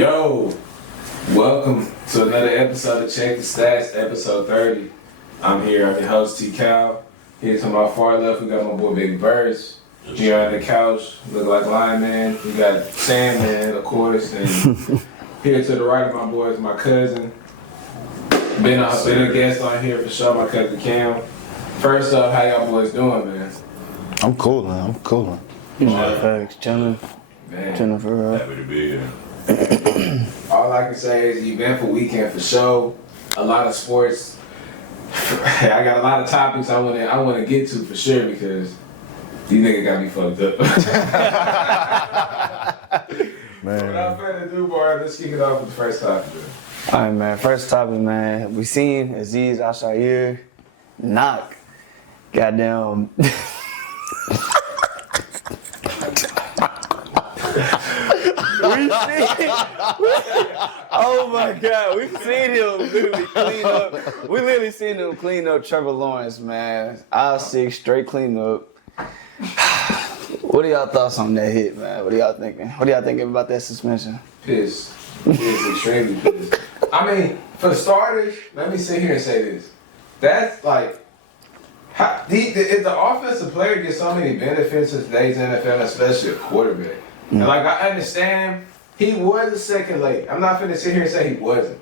Yo, welcome to another episode of Check the Stats, episode 30. I'm here, I'm your host TCal. Here to my far left, we got my boy Big Versea. Here on the couch, look like Lion Man. We got Sandman, of course, and here to the right of my boy is my cousin. Been a guest on here for sure, my cousin Cam. First up, how y'all boys doing, man? I'm coolin'. You know, facts, chillin'. Man. Chillin' for real. Happy to be here. All I can say is eventful weekend for sure. A lot of sports. I got a lot of topics I want to get to for sure because these niggas got me fucked up. Man. Without further ado, boy, let's kick it off with the first topic. All right, man. First topic, man. We seen Azeez Al-Shaair knock. Goddamn. Oh my God, we've seen him literally clean up. We literally seen him clean up Trevor Lawrence, man. Aisle 6 straight clean up. What are y'all thoughts on that hit, man? What are y'all thinking? What are y'all thinking about that suspension? Pissed. Extremely pissed. I mean, for starters, let me sit here and say this. That's like, if the offensive player gets so many benefits in today's NFL, especially a quarterback. And like, I understand he was a second late. I'm not finna sit here and say he wasn't.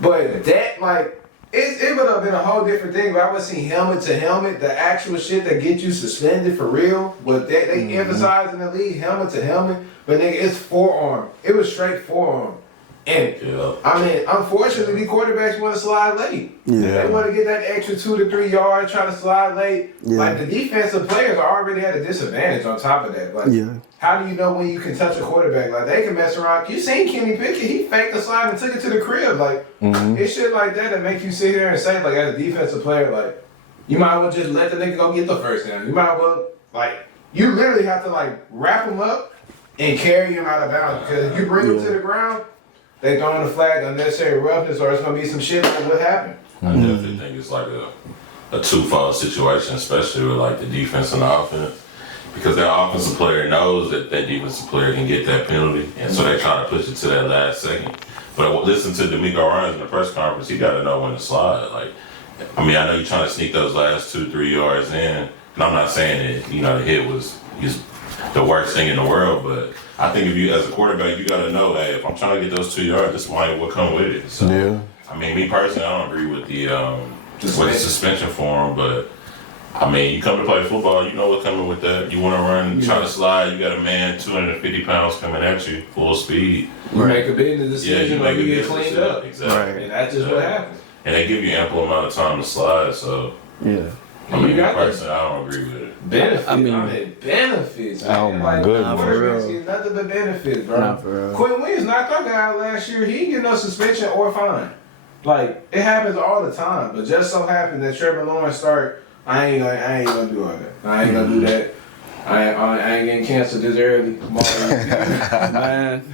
But that, like, it would have been a whole different thing. But I would see helmet to helmet, the actual shit that gets you suspended for real. But they emphasize in the league, helmet to helmet. But nigga, it's forearm. It was straight forearm. And, I mean, unfortunately, these quarterbacks want to slide late. Yeah. They want to get that extra 2 to 3 yards, try to slide late. Yeah. Like, the defensive players are already at a disadvantage on top of that. Like, how do you know when you can touch a quarterback? Like, they can mess around. You seen Kenny Pickett, he faked the slide and took it to the crib. Like, it's shit like that make you sit here and say, like, as a defensive player, like, you might as well just let the nigga go get the first down. You might as well, like, you literally have to, like, wrap him up and carry him out of bounds. Because if you bring him to the ground, they throwing the flag unnecessary roughness, or it's gonna be some shit like what happened. I definitely think it's like a twofold situation, especially with like the defense and the offense, because that offensive player knows that defensive player can get that penalty, and so they try to push it to that last second. But listen to D'Amico Ryans in the press conference; he got to know when to slide. Like, I mean, I know you're trying to sneak those last 2-3 yards in, and I'm not saying that the hit was the worst thing in the world, but I think if you, as a quarterback, you got to know, hey, if I'm trying to get those 2 yards, this might will come with it. So, I mean, me personally, I don't agree with the suspension for him, but I mean, you come to play football, you know what's coming with that. You want to run, try to slide, you got a man 250 pounds coming at you, full speed. You make a business decision or you get cleaned up. Exactly. Right. And that's just what happens. And they give you ample amount of time to slide, so. Yeah. I mean, personally, I don't agree with it. Benefits. I mean, benefits. Oh man. my like, goodness. Quarterbacks get nothing but benefits, bro. Nah, for real. Quentin Williams knocked our guy out last year. He didn't get no suspension or fine. Like, it happens all the time. But just so happened that Trevor Lawrence I ain't gonna do all that. I ain't gonna do that. I ain't getting canceled this early. Man.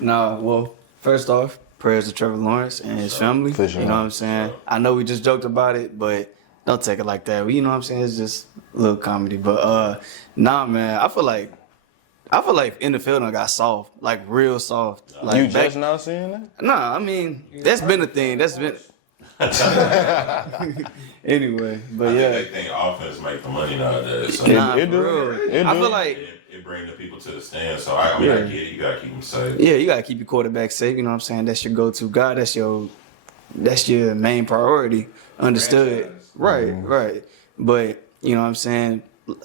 No, well, first off, prayers to Trevor Lawrence and his family. For sure. You know what I'm saying? I know we just joked about it, but don't take it like that. You know what I'm saying? It's just a little comedy. But nah, man, I feel like NFL done got soft, like real soft. Like You just now seeing that? Nah, I mean, that's been a thing. That's been anyway, but I yeah. think they think offense make the money nowadays. So Nah, It for do. real. It I do. feel like it bring the people to the stand. So I mean, I get it. You gotta keep them safe. yeah, you gotta keep your quarterback safe. You know what I'm saying? That's your go-to guy. That's your main priority. Understood. Right. But you know what I'm saying?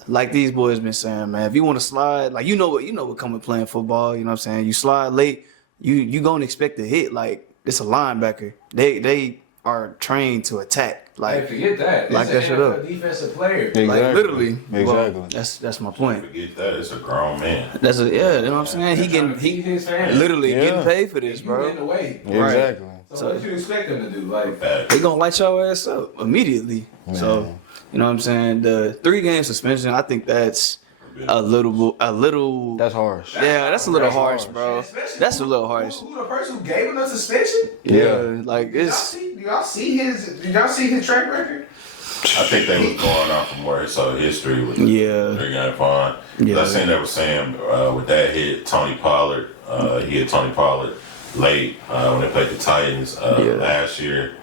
Like these boys been saying, man, if you want to slide, like you know what come with playing football. You know what I'm saying? You slide late, you gonna expect to hit. Like it's a linebacker. They are trained to attack. Like hey, forget that. Like that shit up. Defensive player. Exactly. Like literally. Exactly. Well, that's my point. Forget that. It's a grown man. You know what I'm saying? He his fans. literally Yeah. getting paid for this, You in the bro. way. Exactly. So what you expect them to do? Like, They gonna light your ass up immediately. Man. So you know what I'm saying? The 3-game suspension, I think that's a little. That's harsh. Yeah, that's a little That's harsh, harsh. bro. especially That's a little harsh. Who the person who gave him the suspension? Yeah, like it's. Do y'all see his track record? I think they was going off from more so history with their game fine. Yeah. I seen they were saying with that hit, Tony Pollard, he hit Tony Pollard late when they played the Titans last year.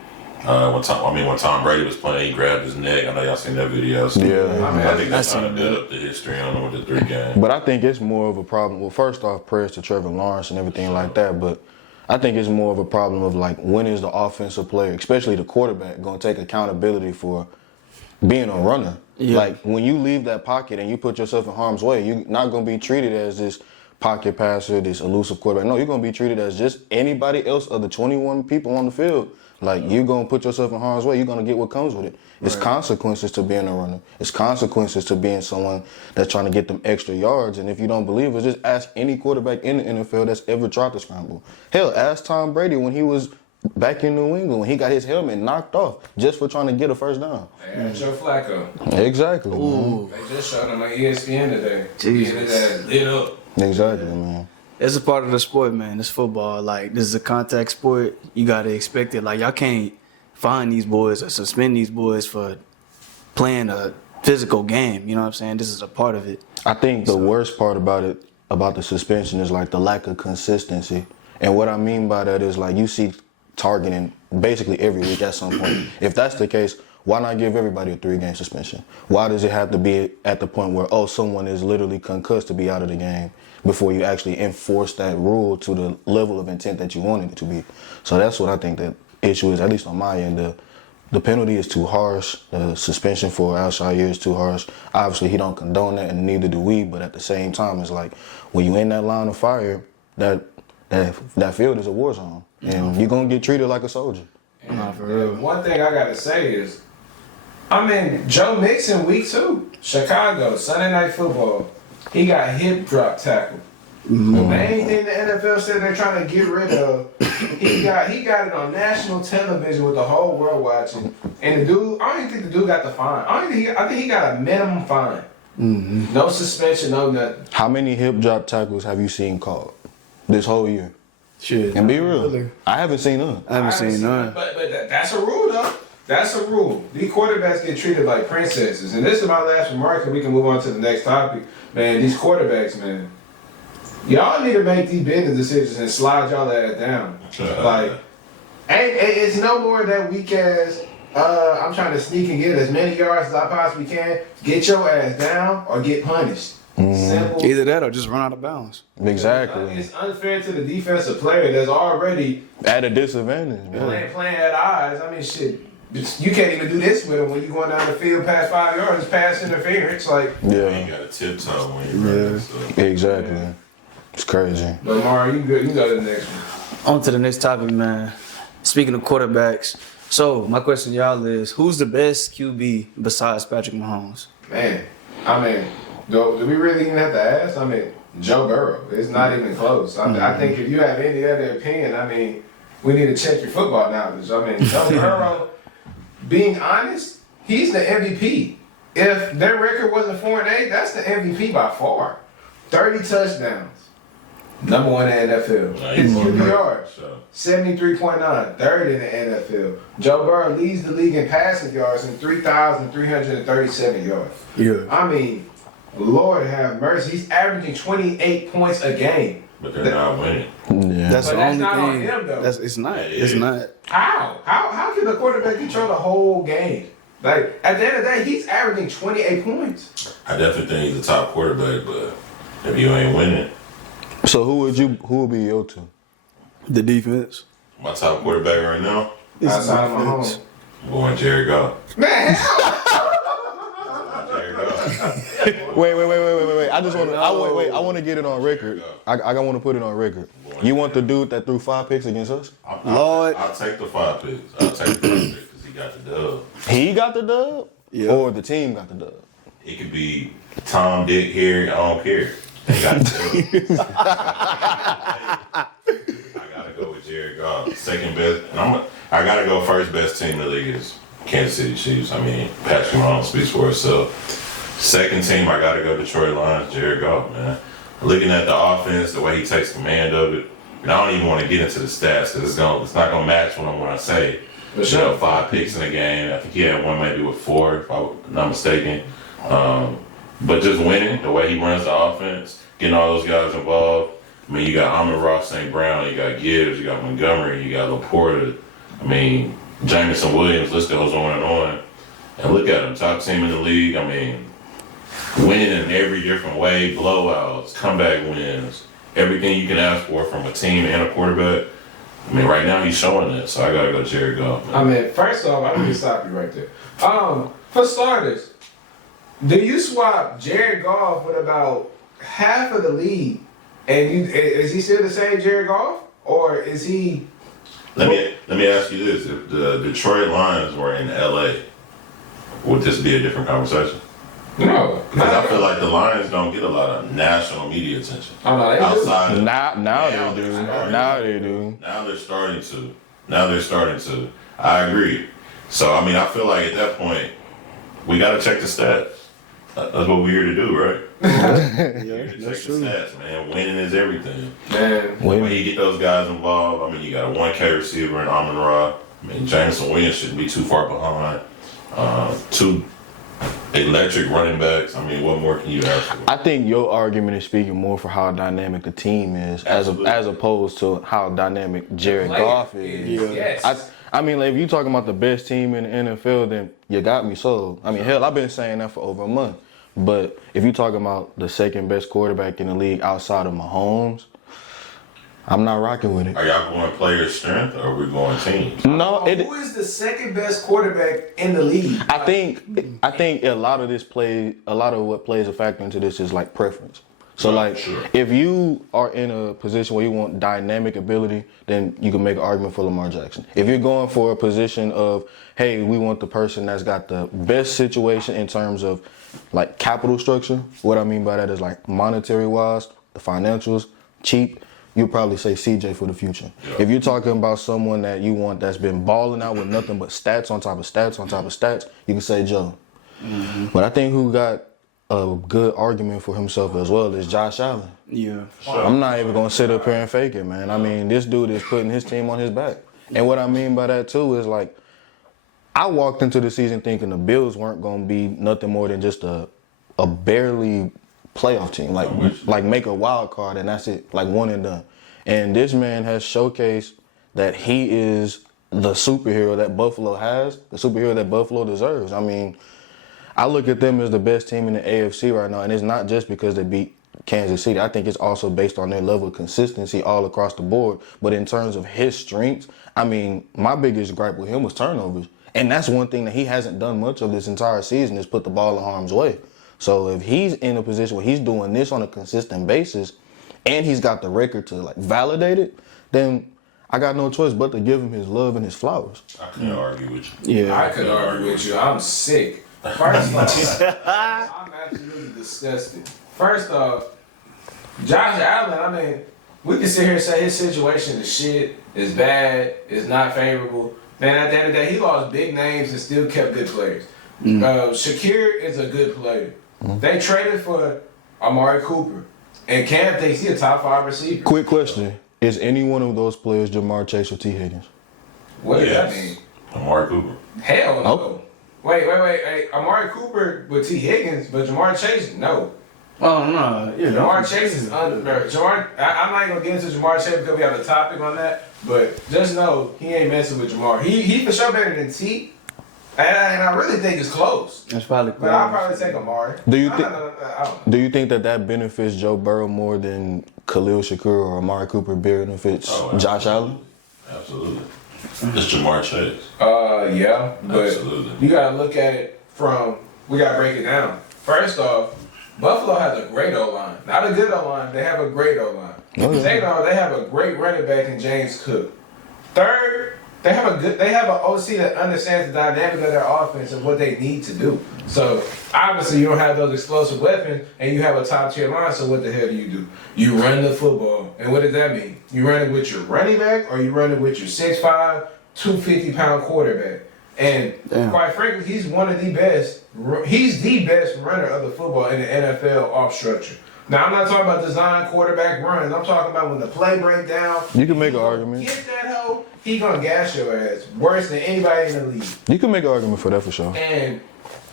When Tom Brady was playing, he grabbed his neck. I know y'all seen that video. So I think that's trying to build up the history on him with the 3 games. But I think it's more of a problem. Well, first off, prayers to Trevor Lawrence and everything like that. But I think it's more of a problem of like, when is the offensive player, especially the quarterback, going to take accountability for being a runner? Yeah. Like, when you leave that pocket and you put yourself in harm's way, you're not going to be treated as this pocket passer, this elusive quarterback. No, you're going to be treated as just anybody else of the 21 people on the field. Like, you're going to put yourself in harm's way. You're going to get what comes with it. It's consequences to being a runner. It's consequences to being someone that's trying to get them extra yards. And if you don't believe it, just ask any quarterback in the NFL that's ever tried to scramble. Hell, ask Tom Brady when he was back in New England, when he got his helmet knocked off just for trying to get a first down. And Joe Flacco. Exactly. Ooh. They just showed him on ESPN today. Jesus. Getting his ass lit up. Exactly, man. It's a part of the sport, man. It's football. Like, this is a contact sport. You got to expect it. Like, y'all can't fine these boys or suspend these boys for playing a physical game. You know what I'm saying? This is a part of it. I think the worst part about it, about the suspension, is like the lack of consistency. And what I mean by that is, like, you see targeting basically every week at some point. If that's the case, why not give everybody a 3-game suspension? Why does it have to be at the point where, someone is literally concussed to be out of the game before you actually enforce that rule to the level of intent that you wanted it to be? So that's what I think the issue is, at least on my end. The penalty is too harsh. The suspension for Al-Shaair is too harsh. Obviously, he don't condone that, and neither do we. But at the same time, it's like, when you in that line of fire, that field is a war zone, and you're gonna get treated like a soldier. And for real. One thing I gotta say is, Joe Mixon week 2, Chicago, Sunday Night Football, he got hip drop tackled. The main thing the NFL said they're trying to get rid of, he got it on national television with the whole world watching. And the dude, I don't even think the dude got the fine. I think he got a minimum fine. No suspension, no nothing. How many hip drop tackles have you seen called this whole year? Shit. And be real, I haven't seen none. I haven't seen none. But that's a rule, though. That's a rule. These quarterbacks get treated like princesses. And this is my last remark, and we can move on to the next topic. Man, these quarterbacks, man. Y'all need to make these business decisions and slide y'all ass down. Like, it's no more that weak ass, I'm trying to sneak and get as many yards as I possibly can. Get your ass down or get punished. Simple. Either that or just run out of bounds. Exactly. It's unfair to the defensive player that's already At a disadvantage, man. playing at odds. Shit. You can't even do this with him when you're going down the field past 5 yards. It's pass interference. Like, You Yeah, got to tiptoe when you're running. So. exactly. It's crazy. but Omari, you good? You go to the next one. On to the next topic, man. Speaking of quarterbacks, so my question to y'all is, who's the best QB besides Patrick Mahomes? Man, do we really even have to ask? Joe Burrow. It's not even close. I think if you have any other opinion, we need to check your football knowledge. Joe Burrow, being honest, he's the MVP. If their record wasn't 4-8, that's the MVP by far. 30 touchdowns. Number 1 in the NFL. His QBR, 73.9, third in the NFL. Joe Burrow leads the league in passing yards in 3,337 yards. Yeah. Lord have mercy. He's averaging 28 points a game. But they're not winning. Yeah. That's But the that's only not on thing. him, though. It's not. It's not. How? How can the quarterback control the whole game? Like, at the end of the day, he's averaging 28 points. I definitely think he's a top quarterback, but if you ain't winning, So who would be your 2? The defense. my top quarterback right now, Outside of Mahomes. I'm going Jared Goff. Man, Jared Goff. Wait. I want to get it on record. I want to put it on record. You want the dude that threw 5 picks against us? Lord. I'll take the 5 picks. I'll take the 5 picks because he got the dub. He got the dub? Yeah. Or the team got the dub? It could be Tom, Dick, Harry, I don't care. They got the dub. I gotta go with Jared Goff. Second best, and I gotta go first best team in the league is Kansas City Chiefs. Patrick Mahomes speaks for itself. Second team, I gotta go Detroit Lions, Jared Goff, man. Looking at the offense, the way he takes command of it, and I don't even want to get into the stats because it's not gonna match when I say. For sure. 5 picks in a game. I think he had one maybe with 4, if I'm not mistaken. But just winning, the way he runs the offense, getting all those guys involved. I mean, you got Amon-Ra St. Brown, you got Gibbs, you got Montgomery, you got Laporta. I mean, Jameson Williams, list goes on and on. And look at him, top team in the league. I mean, winning in every different way, blowouts, comeback wins, everything you can ask for from a team and a quarterback. I mean, right now he's showing that, so I gotta go Jared Goff. Man. I mean, first off, I'm gonna stop you right there. For starters, do you swap Jared Goff with about half of the league, and is he still the same Jared Goff, or is he? Let me ask you this: if the Detroit Lions were in LA, would this be a different conversation? No, Because I feel like the Lions don't get a lot of national media attention. Oh, no, they do. Outside of, Now they do. Now they do. Now they're starting to. I agree. So I mean, I feel like at that point, we got to check the stats. That's what we're here to do, right? Yeah, Check that's the true. stats, man. Winning is everything. Man, When you get those guys involved, I mean, you got a 1K receiver in Amon-Ra. I mean, Jameson Williams shouldn't be too far behind. 2 electric running backs. I mean, what more can you ask for? I think your argument is speaking more for how dynamic the team is, as opposed to how dynamic Jared Goff is. Yes. I mean, like, if you're talking about the best team in the NFL, then you got me sold. I mean, hell, I've been saying that for over a month. But if you're talking about the second best quarterback in the league outside of Mahomes, I'm not rocking with it. Are y'all going player strength or are we going teams? No, Who is the second best quarterback in the league? I think a lot of what plays a factor into this is like preference. So Right, like, sure. if you are in a position where you want dynamic ability, then you can make an argument for Lamar Jackson. If you're going for a position of, hey, we want the person that's got the best situation in terms of like capital structure. What I mean by that is like monetary wise, the financials, cheap. You'll probably say CJ for the future. Yeah. If you're talking about someone that you want that's been balling out with nothing but stats on top of stats on top of stats, you can say Joe. Mm-hmm. But I think who got a good argument for himself as well is Josh Allen. Yeah. I'm not even gonna sit up here and fake it, man. I mean, this dude is putting his team on his back. And what I mean by that too is like, I walked into the season thinking the Bills weren't gonna be nothing more than just a barely playoff team, like make a wild card and that's it, like one and done. And this man has showcased that he is the superhero that Buffalo has, the superhero that Buffalo deserves. I mean, I look at them as the best team in the AFC right now, and it's not just because they beat Kansas City. I think it's also based on their level of consistency all across the board. But in terms of his strengths, I mean, my biggest gripe with him was turnovers. And that's one thing that he hasn't done much of this entire season is put the ball in harm's way. So if he's in a position where he's doing this on a consistent basis and he's got the record to like validate it, then I got no choice but to give him his love and his flowers. I can't argue with you. Yeah. I could argue with you. I'm sick. First off, I'm absolutely disgusted. First off, Josh Allen, I mean, we can sit here and say his situation is shit, is bad, is not favorable. Man, at the end of the day, he lost big names and still kept good players. Shakir is a good player. They traded for Amari Cooper. And Cam thinks he's a top 5 receiver. Quick question. Is any one of those players Jamar Chase or T. Higgins? What does that mean? Amari Cooper. Hell no. Oh. Wait. Hey, Amari Cooper with T. Higgins, but Jamar Chase, no. Oh no. Yeah. Jamar Chase is under. I'm not gonna get into Jamar Chase because we have a topic on that. But just know he ain't messing with Jamar. He for sure better than T. And I really think it's close. That's probably. But I'll probably take Amari. Do you I think? don't know. Do you think that benefits Joe Burrow more than Khalil Shakur or Amari Cooper benefits Josh Allen? Absolutely. It's Jamar Chase. Yeah, but Absolutely. you gotta look at it from. We gotta break it down. First off, Buffalo has a great O-line. Not a good O-line. They have a great O-line. They have a great running back in James Cook. Third, they have an OC that understands the dynamic of their offense and what they need to do. So obviously you don't have those explosive weapons and you have a top tier line, so what the hell do? You run the football. And what does that mean? You run it with your running back or you run it with your 6'5", 250-pound quarterback. And quite frankly, he's one of the best. He's the best runner of the football in the NFL off structure. Now, I'm not talking about design quarterback runs. I'm talking about when the play break down. You can make an argument. Get that hoe, he gonna gas your ass worse than anybody in the league. You can make an argument for that for sure. And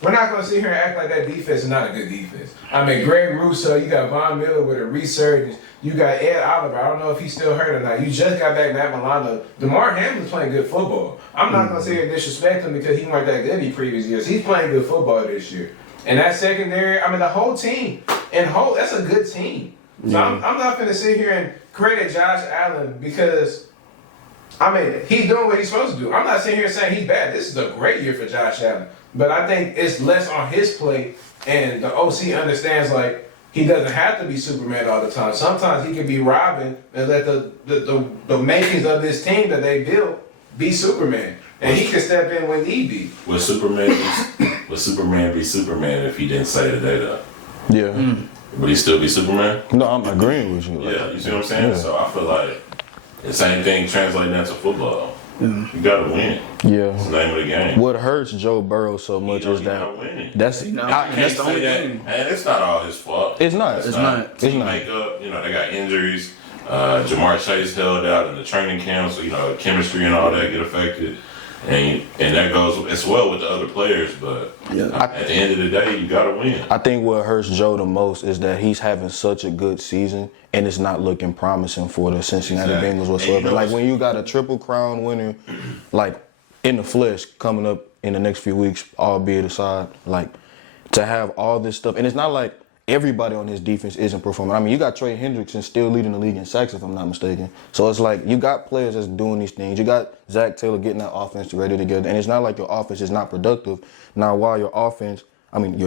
we're not gonna sit here and act like that defense is not a good defense. I mean, Greg Russo, you got Von Miller with a resurgence. You got Ed Oliver. I don't know if he's still hurt or not. You just got back Matt Milano. DeMar Hamlin's playing good football. I'm not gonna sit here and disrespect him because he weren't that good in previous years. He's playing good football this year. And that secondary, I mean, the whole team, that's a good team. So I'm not gonna sit here and credit Josh Allen because, I mean, he's doing what he's supposed to do. I'm not sitting here saying he's bad. This is a great year for Josh Allen. But I think it's less on his plate, and the OC understands, like, he doesn't have to be Superman all the time. Sometimes he can be Robin and let the makings of this team that they built be Superman. And he can step in when need be. Would Superman be Superman if he didn't say today, though? Yeah. Would he still be Superman? No, I'm agreeing with you. Like, Yeah, you see what I'm saying? Yeah. So I feel like the same thing translating that to football. You gotta win. Yeah. It's the name of the game. What hurts Joe Burrow so much is that that's That's the only thing. And it's not all his fault. It's not. It's not. Team not. makeup, they got injuries. Jamar Chase held out in the training camp, so chemistry and all that get affected. And that goes as well with the other players, but at the end of the day, you gotta win. I think what hurts Joe the most is that he's having such a good season and it's not looking promising for the Cincinnati Bengals whatsoever. Like when you got a Triple Crown winner, like in the flesh coming up in the next few weeks, albeit aside, like to have all this stuff, and it's not like everybody on his defense isn't performing. I mean, you got Trey Hendrickson still leading the league in sacks, if I'm not mistaken. So it's like you got players that's doing these things. You got Zach Taylor getting that offense ready together, and it's not like your offense is not productive. Now, while your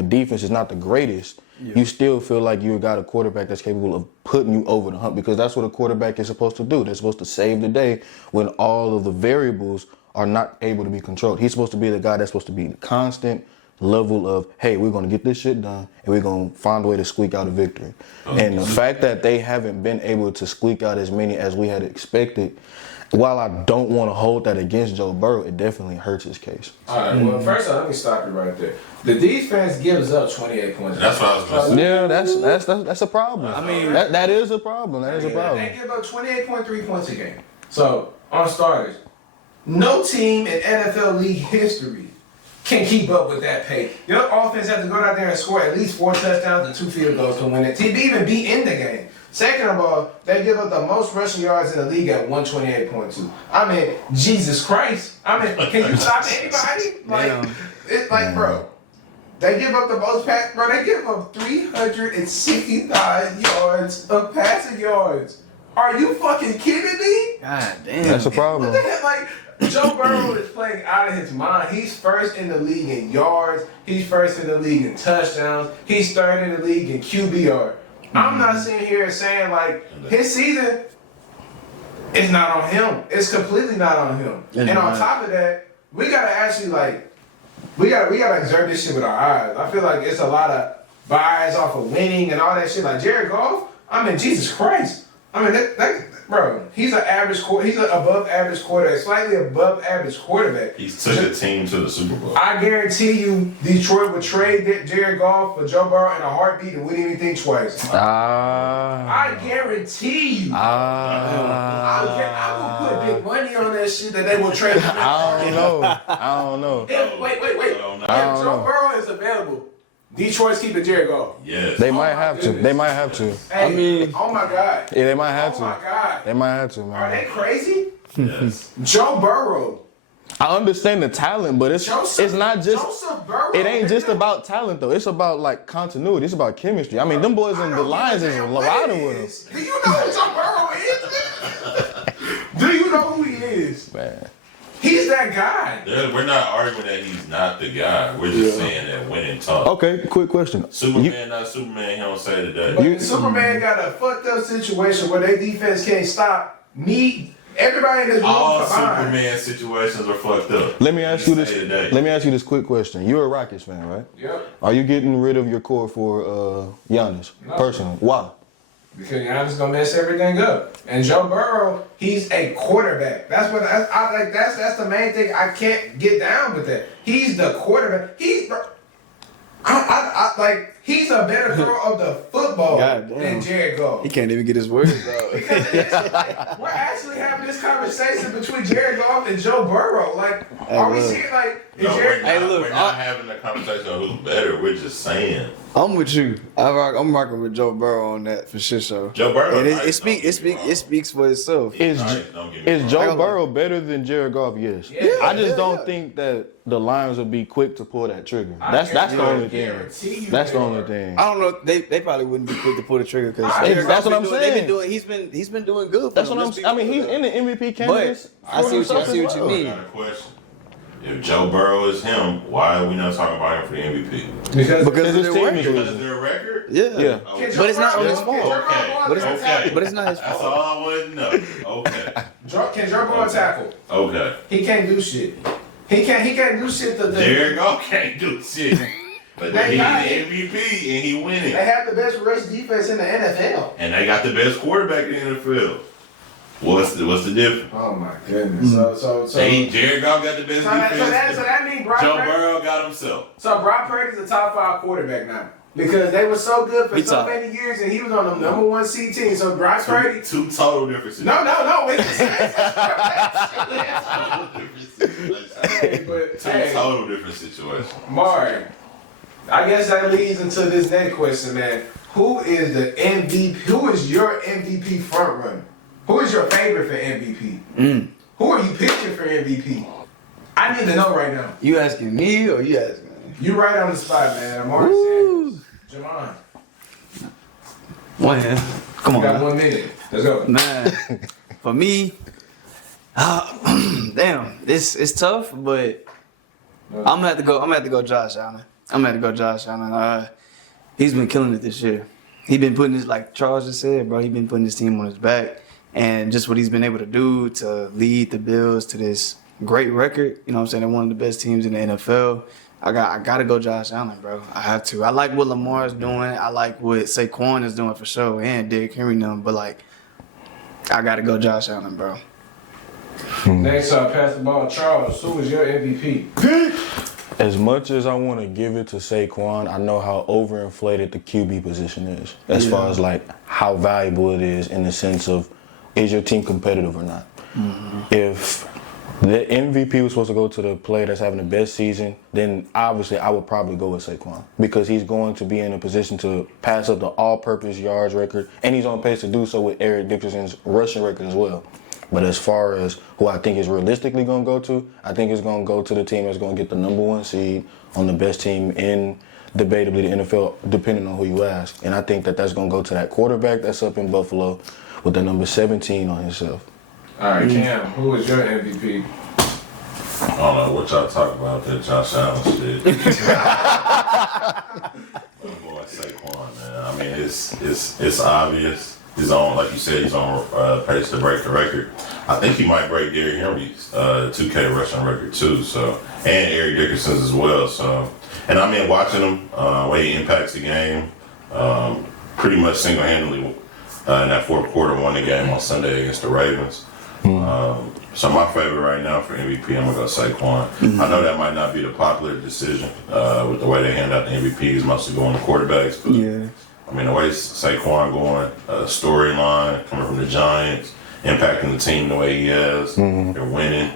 defense is not the greatest, you still feel like you got a quarterback that's capable of putting you over the hump because that's what a quarterback is supposed to do. They're supposed to save the day when all of the variables are not able to be controlled. He's supposed to be the guy that's supposed to be constant level of, hey, we're going to get this shit done and we're going to find a way to squeak out a victory. And the fact that they haven't been able to squeak out as many as we had expected, while I don't want to hold that against Joe Burrow, it definitely hurts his case. All right, well, first of all, let me stop you right there. The defense gives up 28 points. That's what I was gonna say. Yeah, that's a problem. I mean, that is a problem. That is a problem. They give up 28.3 points a game. So, on starters, no team in NFL league history can keep up with that pace. Your offense has to go out there and score at least 4 touchdowns and 2 field goals to win it, to even be in the game. Second of all, they give up the most rushing yards in the league at 128.2. I mean, Jesus Christ. I mean, can you stop anybody? Bro, they give up the most pass. Bro, they give up 369 yards of passing yards. Are you fucking kidding me? God damn. That's a problem. What the hell? Like, Joe Burrow is playing out of his mind. He's first in the league in yards. He's first in the league in touchdowns. He's third in the league in QBR. I'm not sitting here saying, like, his season is not on him. It's completely not on him. And on top of that, we gotta actually, like, we gotta observe this shit with our eyes. I feel like it's a lot of bias off of winning and all that shit. Like Jared Goff, I mean, Jesus Christ. I mean, bro, he's an above average quarterback, slightly above average quarterback. He's took a team to the Super Bowl. I guarantee you, Detroit would trade Jared Goff for Joe Burrow in a heartbeat and wouldn't even think twice. I guarantee you. I will put big money on that shit that they will trade him. I don't know. Wait. If Joe Burrow is available, Detroit's keeping Jared Goff. Yes. They might have to. They might have to. Hey, I mean, oh my God. Yeah, they might have Oh to. my God. They might have to, man. Are they crazy? Yes. Joe Burrow. I understand the talent, but it's not just. Joseph Burrow. It ain't just about talent though. It's about like continuity. It's about chemistry. I mean, them boys in the Lions is riding with him. Do you know who Joe Burrow is? Do you know who he is? Man. He's that guy. We're not arguing that he's not the guy. We're just saying that winning talk. Okay, quick question. Superman, not Superman, he don't say today. But Superman got a fucked up situation where their defense can't stop me. Everybody in this room All combined. Superman situations are fucked up. Let me ask you this. Today. Let me ask you this quick question. You're a Rockets fan, right? Yep. Are you getting rid of your core for Giannis? No. Personally, why? Because Giannis gonna mess everything up, and Joe Burrow, he's a quarterback. That's what I like. That's the main thing. I can't get down with that. He's the quarterback. like he's a better thrower of the football God damn. than Jared Goff. He can't even get his words out. Because it's like, we're actually having this conversation between Jared Goff and Joe Burrow. Like, are we look. seeing like is No, Jared? we're not having a conversation on who's better. We're just saying. I'm with you. I'm rocking with Joe Burrow on that for sure. So. Joe Burrow. And nice, it speaks for itself. Is don't get me is wrong. Joe Burrow better than Jared Goff? Yes. Yeah, I just yeah, don't yeah. think that the Lions will be quick to pull that trigger. I That's the only guarantee thing. you That's the they only are. thing. I don't know. They probably wouldn't be quick to pull the trigger because That's what I'm They've been saying. doing. He's been doing good. For That's them. what I'm Let's be saying. I mean, real, he's though. in the MVP candidates. I see what you I mean. got a question. If Joe Burrow is him, why are we not talking about him for the MVP? Because Because of his their team record. is Because of their record? Yeah. Yeah. Okay. But it's not Joe his Burrow- fault. can Joe Burrow Okay. go out there and Okay. tackle? But it's not his That's fault. all I wanted to know. Okay. Can Joe Burrow tackle? Okay. He can't do shit. He can't do shit. Jared Goff can't do shit. But They he's got the it. MVP and he winning. They have the best rush defense in the NFL. And they got the best quarterback in the NFL. What's the difference? Oh my goodness. So Jared Goff got the best defense. so that means Brock Joe Purdy. Burrow got himself. So Brock Purdy's a top 5 quarterback now. Because they were so good for He so top. many years and he was on the number 1 seed team. So Brock Purdy. Two total different situations. No. It's the same. But Two hey, total different situations. Mari, I guess that leads into this next question, man. Who is the MVP? Who is your MVP front runner? Who is your favorite for MVP? Who are you pitching for MVP? I need to know right now. You asking me or you asking me? You right on the spot, man. Omari Sanders. Jamon. One hand. Come You on, got man. 1 minute. Let's go. Man, for me, damn, it's tough, but I'm gonna have to go Josh Allen. He's been killing it this year. He's been putting his, like Charles just said, bro. He's been putting his team on his back, and just what he's been able to do to lead the Bills to this great record. You know what I'm saying? They're one of the best teams in the NFL. I gotta go Josh Allen, bro. I have to. I like what Lamar's doing. I like what Saquon is doing for sure, and Derrick Henry them. But like, I gotta go Josh Allen, bro. Next up, pass the ball. Charles, who is your MVP? As much as I want to give it to Saquon, I know how overinflated the QB position is. As far as like how valuable it is in the sense of, is your team competitive or not? If the MVP was supposed to go to the player that's having the best season, then obviously I would probably go with Saquon because he's going to be in a position to pass up the all-purpose yards record, and he's on pace to do so with Eric Dickerson's rushing record as well. But as far as who I think is realistically going to go to, I think it's going to go to the team that's going to get the number 1 seed on the best team in debatably the NFL, depending on who you ask. And I think that that's going to go to that quarterback that's up in Buffalo with the number 17 on himself. All right, Cam, who is your MVP? I don't know what y'all talk about that Josh Allen shit. Boy, Saquon, man. I mean, it's obvious. He's on, like you said, he's on pace to break the record. I think he might break Gary Henry's 2K rushing record too. So, and Eric Dickerson's as well. So, and I mean, watching him, way he impacts the game, pretty much single-handedly in that fourth quarter won the game on Sunday against the Ravens. So my favorite right now for MVP, I'm gonna go Saquon. I know that might not be the popular decision with the way they hand out the MVPs, mostly going to quarterbacks. But Yeah. I mean, the way Saquon going, storyline coming from the Giants, impacting the team the way he has. They're winning.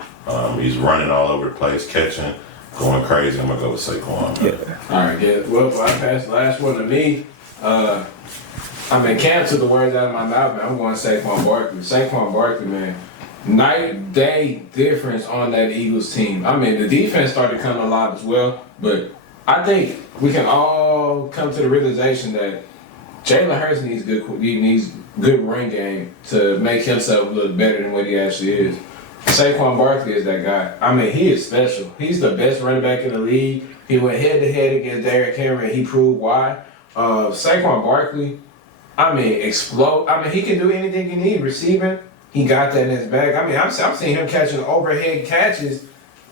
He's running all over the place, catching, going crazy. I'm gonna go with Saquon. Man. All right, yeah. Well, I passed the last one to me. I mean, Cam took the words out of my mouth, man. I'm going Saquon Barkley. Saquon Barkley, man. Night day difference on that Eagles team. I mean, the defense started coming alive as well, but I think we can all come to the realization that Jalen Hurts needs good run game to make himself look better than what he actually is. Saquon Barkley is that guy. I mean, he is special. He's the best running back in the league. He went head to head against Derrick Henry, and he proved why. Saquon Barkley, I mean, explode. I mean, he can do anything you need. Receiving, he got that in his bag. I mean, I'm seeing him catching overhead catches,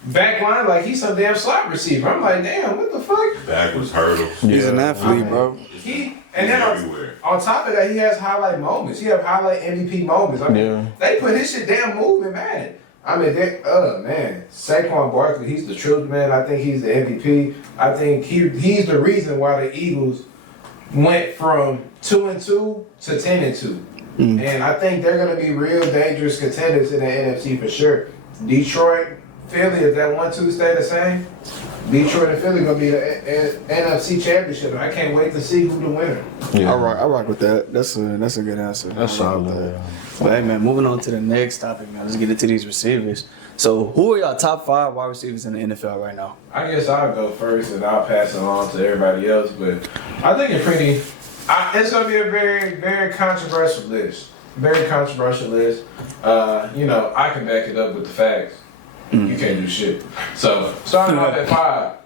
back line like he's some damn slot receiver. I'm like, damn, what the fuck? Backwards hurdles. He's an athlete, mean, bro. And then everywhere. on top of that, he has highlight moments. He have highlight MVP moments. I mean, Yeah. they put his shit damn moving, man. I mean, man, Saquon Barkley, he's the truth, man. I think he's the MVP. I think he's the reason why the Eagles went from 2-2 to 10-2. And I think they're going to be real dangerous contenders in the NFC for sure. Detroit, Philly, if that 1-2 stay the same, Detroit and Philly going to be the NFC championship. I can't wait to see who the winner. Yeah. I rock with that. That's a good answer. That's solid. But hey, man, moving on to the next topic, man. Let's get into these receivers. So, who are y'all top 5 wide receivers in the NFL right now? I guess I'll go first and I'll pass it on to everybody else. But I think it's going to be a very, very controversial list. Very controversial list. I can back it up with the facts. You can't do shit. So, starting off at 5,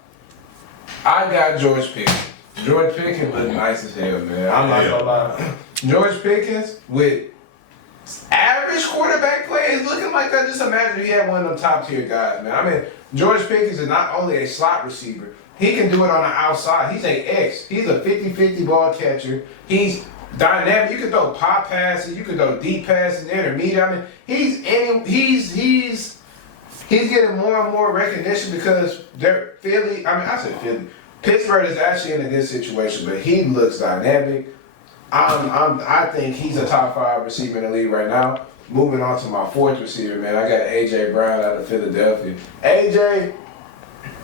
I got George Pickens. George Pickens look nice as hell, man. I'm not gonna lie. George Pickens with average quarterback play is looking like that. Just imagine if he had one of them top tier guys, man. I mean, George Pickens is not only a slot receiver, he can do it on the outside. He's a X. He's a 50-50 ball catcher. He's dynamic. You can throw pop passes. You can throw deep passes, intermediate. I mean, he's getting more and more recognition because they're Philly. I said Philly. Pittsburgh is actually in a good situation, but he looks dynamic. I think he's a top 5 receiver in the league right now. Moving on to my 4th receiver, man, I got A.J. Brown out of Philadelphia. A.J.,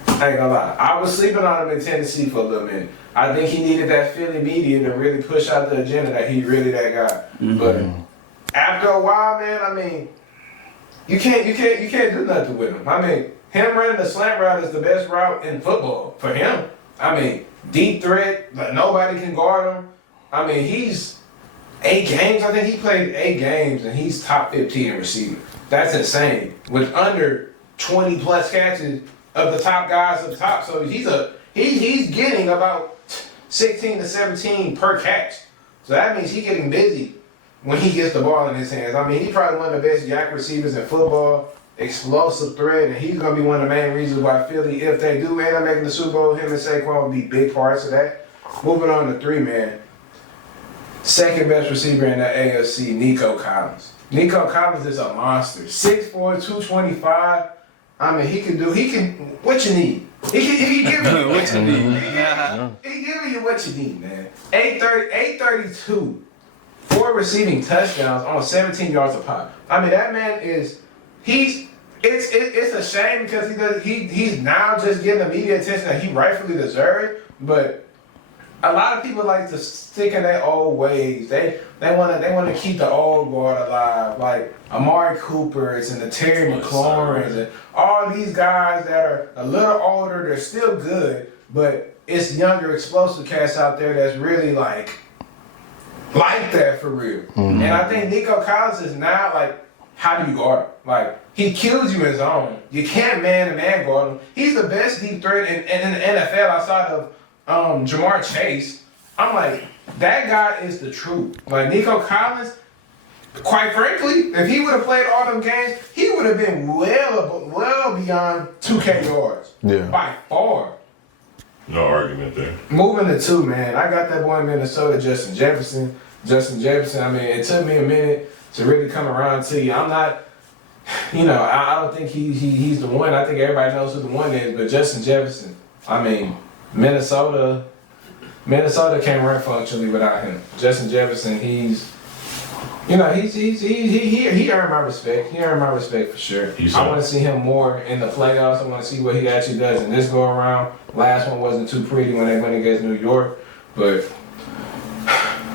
I ain't gonna lie, I was sleeping on him in Tennessee for a little minute. I think he needed that Philly media to really push out the agenda that he's really that guy. But after a while, man, I mean, you can't do nothing with him. I mean, him running the slant route is the best route in football for him. I mean, deep threat, like nobody can guard him. I mean, he's 8 games. I think he played 8 games, and he's top 15 in receiving. That's insane. With under 20 plus catches of the top guys up top, so he's getting about 16 to 17 per catch. So that means he's getting busy when he gets the ball in his hands. I mean, he's probably one of the best yak receivers in football. Explosive threat, and he's going to be one of the main reasons why Philly, if they do end up making the Super Bowl, him and Saquon will be big parts of that. Moving on to 3, man. Second best receiver in the AFC, Nico Collins. Nico Collins is a monster. 6'4", 225. I mean, what you need? He can give you what you need. He giving you what you need, man. 832, 4 receiving touchdowns on 17 yards a pop. I mean, that man is, it's a shame because he's now just getting the media attention that he rightfully deserves, but a lot of people like to stick in their old ways. They want to keep the old guard alive, like Amari Coopers and the Terry McLaurins and all these guys that are a little older. They're still good, but it's younger, explosive cats out there that's really like that for real. And I think Nico Collins is now like, how do you guard him? Like, he kills you in his own. You can't man-to-man guard him. He's the best deep threat in the NFL outside of Jamar Chase. I'm like, that guy is the truth. Like, Nico Collins, quite frankly, if he would have played all them games, he would have been well beyond 2K yards. Yeah. By far. No argument there. Moving to 2, man. I got that boy in Minnesota, Justin Jefferson. I mean, it took me a minute to really come around to you. I'm not, I don't think he's the one. I think everybody knows who the one is, but Justin Jefferson, I mean, Minnesota can't run functionally without him. Justin Jefferson, he earned my respect. He earned my respect for sure. I want to see him more in the playoffs. I want to see what he actually does in this go around. Last one wasn't too pretty when they went against New York, but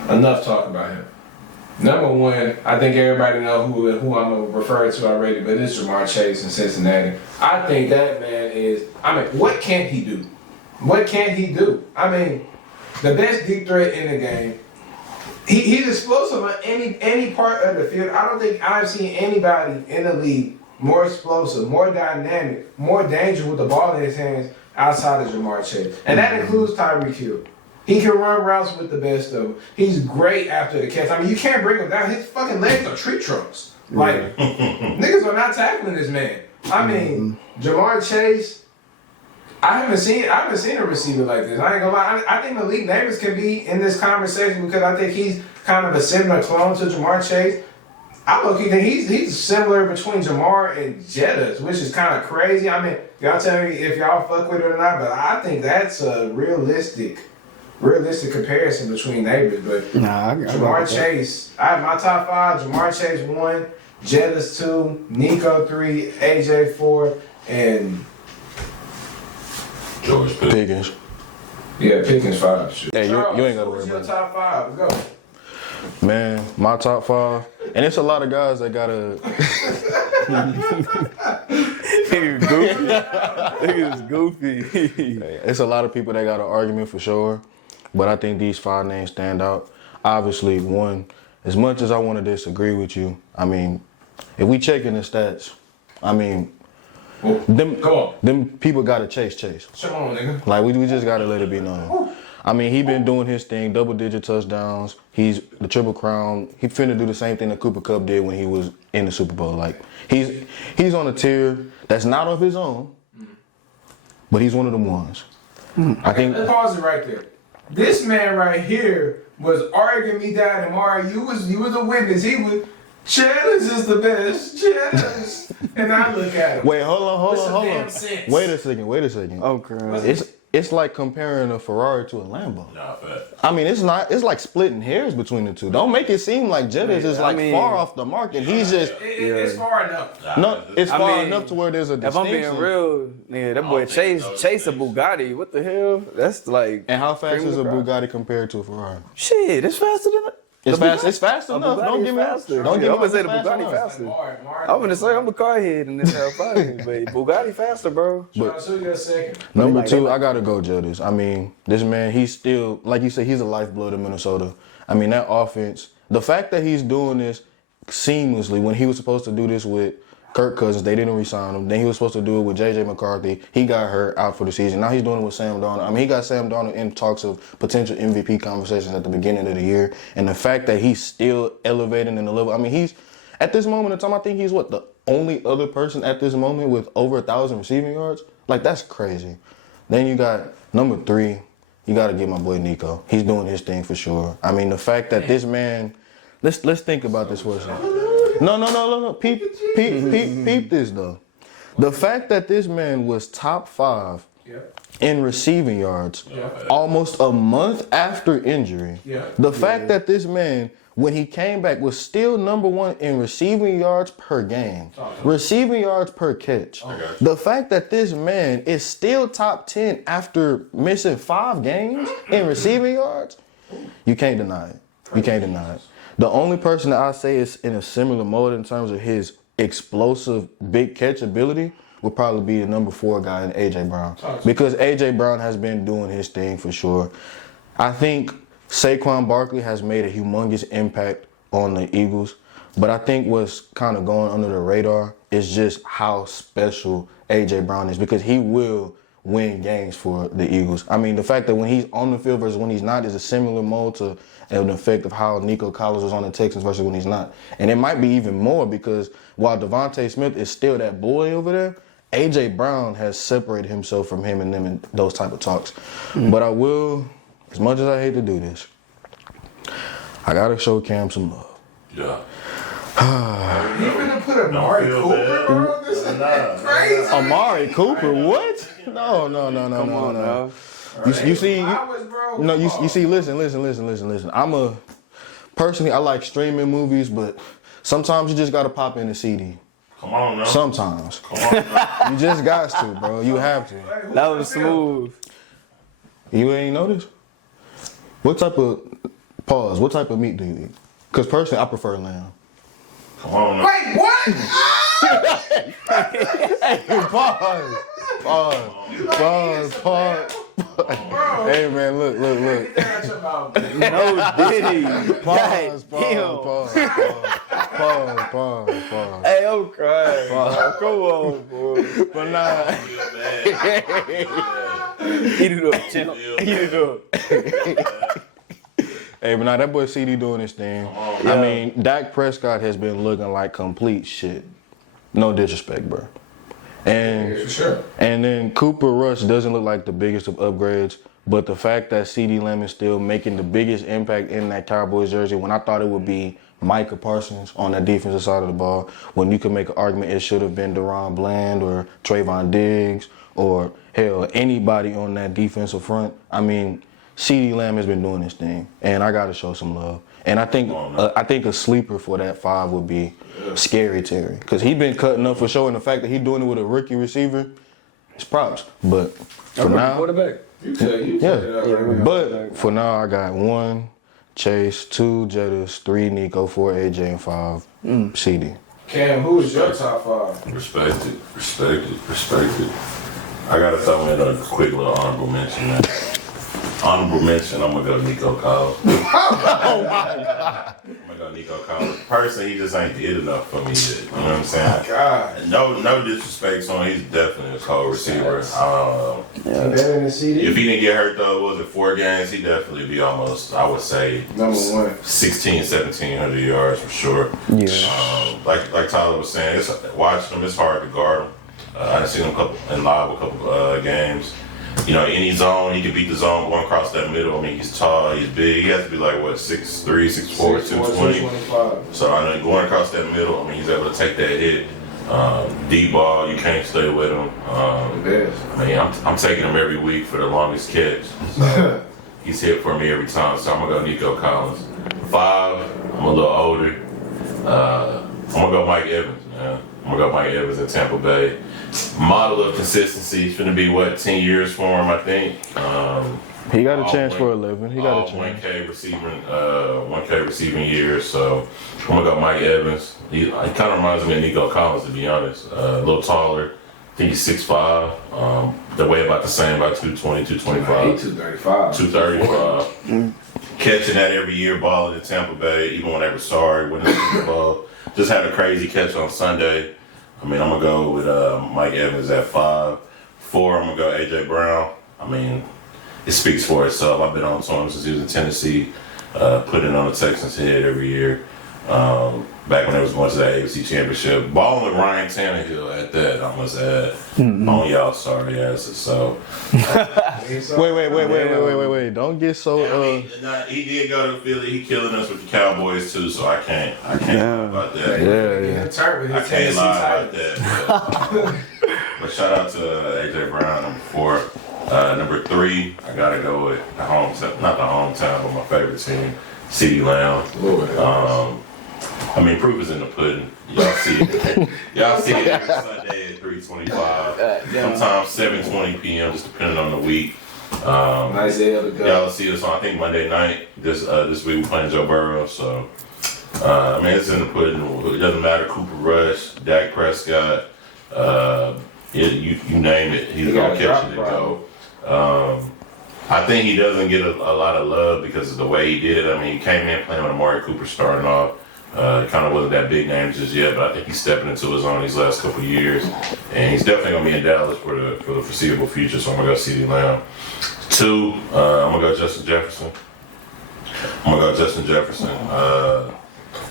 enough talk about him. Number 1, I think everybody know who I'm gonna refer to already, but it's Jamar Chase in Cincinnati. I think that man is. I mean, what can't he do? What can't he do? I mean, the best deep threat in the game. He's explosive on any part of the field. I don't think I've seen anybody in the league more explosive, more dynamic, more dangerous with the ball in his hands outside of Jamar Chase. And that includes Tyreek Hill. He can run routes with the best of them. He's great after the catch. I mean, you can't bring him down. His fucking legs are tree trunks. Like, niggas are not tackling this man. I mean, Jamar Chase, I haven't seen a receiver like this. I ain't gonna lie. I think Malik Davis can be in this conversation because I think he's kind of a similar clone to Jamar Chase. I look, he's similar between Jamar and Jettas, which is kind of crazy. I mean, y'all tell me if y'all fuck with it or not, but I think that's a realistic comparison between neighbors. But Nah, Jamar Chase, I have my top 5. Jamar Chase 1, Jettas 2, Nico 3, AJ 4, and George Pickens. yeah, Pickens 5. Shit. Hey, you Charles, ain't gotta worry what's your about it. top 5? Go. Man, my top 5, and it's a lot of guys that gotta. Niggas goofy. It's a lot of people that got an argument for sure, but I think these 5 names stand out. Obviously, one, as much as I want to disagree with you, I mean, if we checking the stats, I mean, them people gotta chase. Come on, nigga. Like we just gotta let it be known. I mean, he been doing his thing, double-digit touchdowns. He's the Triple Crown. He finna do the same thing that Cooper Kupp did when he was in the Super Bowl. Like he's on a tier that's not of his own, but he's one of them ones. I think. Let's pause it right there. This man right here was arguing me down, and Omari, you was a witness. He was. Cheddars is the best. Cheddars. And I look at him. Wait, hold on. Damn sense. Wait a second. Oh, crap. It's like comparing a Ferrari to a Lambo. Nah, fact. I mean, it's like splitting hairs between the two. Don't make it seem like Jettas is like far off the mark, and he's just It's far enough. no. It's far mean, enough to where there's a If I'm distinction. being real, nigga, that boy Chase a Bugatti. What the hell? That's like. And how fast is a Bro. Bugatti compared to a Ferrari? Shit, it's faster than. It's the fast. Bugatti. It's fast A enough. Bugatti Don't is give me. faster. Don't Yeah, give I me. would say the fast Bugatti enough. faster. I'm gonna say I'm a car head in this hell fight, but Bugatti faster, bro. But so you a second. Number 2, I gotta go Jettas. I mean, this man, he's still, like you said, he's a lifeblood of Minnesota. I mean, that offense, the fact that he's doing this seamlessly when he was supposed to do this with Kirk Cousins, they didn't re-sign him. Then he was supposed to do it with J.J. McCarthy. He got hurt out for the season. Now he's doing it with Sam Darnold. I mean, he got Sam Darnold in talks of potential MVP conversations at the beginning of the year. And the fact that he's still elevating in the level, I mean, he's, at this moment in time, I think he's the only other person at this moment with over 1,000 receiving yards. Like, that's crazy. Then you got number 3, you got to get my boy Nico. He's doing his thing for sure. I mean, the fact that this man, let's think about this for a second. No. Peep this though. The fact that this man was top 5 in receiving yards almost a month after injury. The fact that this man, when he came back, was still number 1 in receiving yards per game, receiving yards per catch. The fact that this man is still top 10 after missing 5 games in receiving yards, you can't deny it. The only person that I say is in a similar mode in terms of his explosive big catch ability would probably be the number 4 guy in A.J. Brown. Because A.J. Brown has been doing his thing for sure. I think Saquon Barkley has made a humongous impact on the Eagles. But I think what's kind of going under the radar is just how special A.J. Brown is, because he will win games for the Eagles. I mean, the fact that when he's on the field versus when he's not is a similar mode to an effect of how Nico Collins was on the Texans versus when he's not. And it might be even more because while Devontae Smith is still that boy over there, A.J. Brown has separated himself from him and them in those type of talks. But I will, as much as I hate to do this, I got to show Cam some love. Yeah. You finna put Amari Cooper, bro? This is crazy. Amari Cooper, what? No. Come on, now. You see, Bro. you see. Listen. Personally, I like streaming movies, but sometimes you just gotta pop in a CD. Come on, now. Sometimes Come on, now. you just got to, bro. You have to. That was smooth. You ain't noticed? What type of What type of meat do you eat? Because personally, I prefer lamb. Come on, now. Wait, what? Pause. Hey man, look. No diddy. Pause. Hey, I'm crying. Come on, boy. But nah. Eat it up, champ. Eat it up. Hey, but now that boy CD doing his thing. I mean, Dak Prescott has been looking like complete shit. No disrespect, bro. And Yeah, for sure. and then Cooper Rush doesn't look like the biggest of upgrades, but the fact that CeeDee Lamb is still making the biggest impact in that Cowboys jersey, when I thought it would be Micah Parsons on that defensive side of the ball, when you could make an argument it should have been Deron Bland or Trayvon Diggs or hell anybody on that defensive front. I mean, CeeDee Lamb has been doing this thing, and I got to show some love. And I think a sleeper for that 5 would be Scary Terry, because he's been cutting up for sure, and the fact that he's doing it with a rookie receiver, it's props. But for now, quarterback. but for now, I got 1 Chase, 2 Jettis, 3 Nico, 4 AJ, and 5 CD. Cam, who is your top 5? Respected. I gotta throw in a quick little honorable mention, man. Honorable mention, I'm gonna go Nico Collins. Oh my God. I'm gonna go Nico Collins. Personally, he just ain't did enough for me yet. You know what I'm saying? God. No disrespect to him. He's definitely a cold receiver. Better than CD? If he didn't get hurt though, was it 4 games? He definitely be almost, I would say, number 1. 1,700 yards for sure. Yeah. Like Tyler was saying, watching him, it's hard to guard him. I've seen him in live a couple games. You know, any zone, he can beat the zone going across that middle. I mean, he's tall, he's big. He has to be like, what, 6'3", 6'4", 220. 225. So I know going across that middle, I mean, he's able to take that hit. Deep ball, you can't stay with him. I mean, I'm taking him every week for the longest catch. So he's hit for me every time. So I'm going to go Nico Collins. 5, I'm a little older. I'm going to go Mike Evans, man. I'm going to go Mike Evans in Tampa Bay. Model of consistency. It's going to be, 10 years for him, I think. He got a chance for 11. He got a chance. 1K receiving years. So I'm going to go Mike Evans. He kind of reminds me of Nico Collins, to be honest. A little taller. I think he's 6'5". They weigh about the same, about 220, 225. He's 235. 235. Catching that every year, balling in Tampa Bay, even when they were sorry, winning the Super Bowl. Just had a crazy catch on Sunday. I mean, I'm going to go with Mike Evans at 5. 4, I'm going to go A.J. Brown. I mean, it speaks for itself. I've been on to him since he was in Tennessee, putting on the Texans' head every year. Back when they was going to that AFC Championship. Balling with Ryan Tannehill at that, I must add. On y'all sorry asses. So. Wait. Don't get so. He did go to Philly. He killing us with the Cowboys too, so I can't lie about that. Yeah. I can't lie about that. But shout out to AJ Brown, number 4. Number 3, I gotta go with the hometown, not the hometown, but my favorite team, CeeDee Lamb. I mean, proof is in the pudding. Y'all see it. Y'all see it every Sunday at 3:25. Sometimes 7:20 p.m. just depending on the week. Nice L to go. Y'all see us on, I think, Monday night. This week we're playing Joe Burrow, so I mean, it's in the pudding. It doesn't matter. Cooper Rush, Dak Prescott, you name it, he's gonna catch it and go. I think he doesn't get a lot of love because of the way he did it. I mean, he came in playing with Omari Cooper starting off. Kind of wasn't that big name just yet, but I think he's stepping into his own these last couple of years, and he's definitely gonna be in Dallas for the foreseeable future. So I'm gonna go CeeDee Lamb. 2, I'm gonna go Justin Jefferson.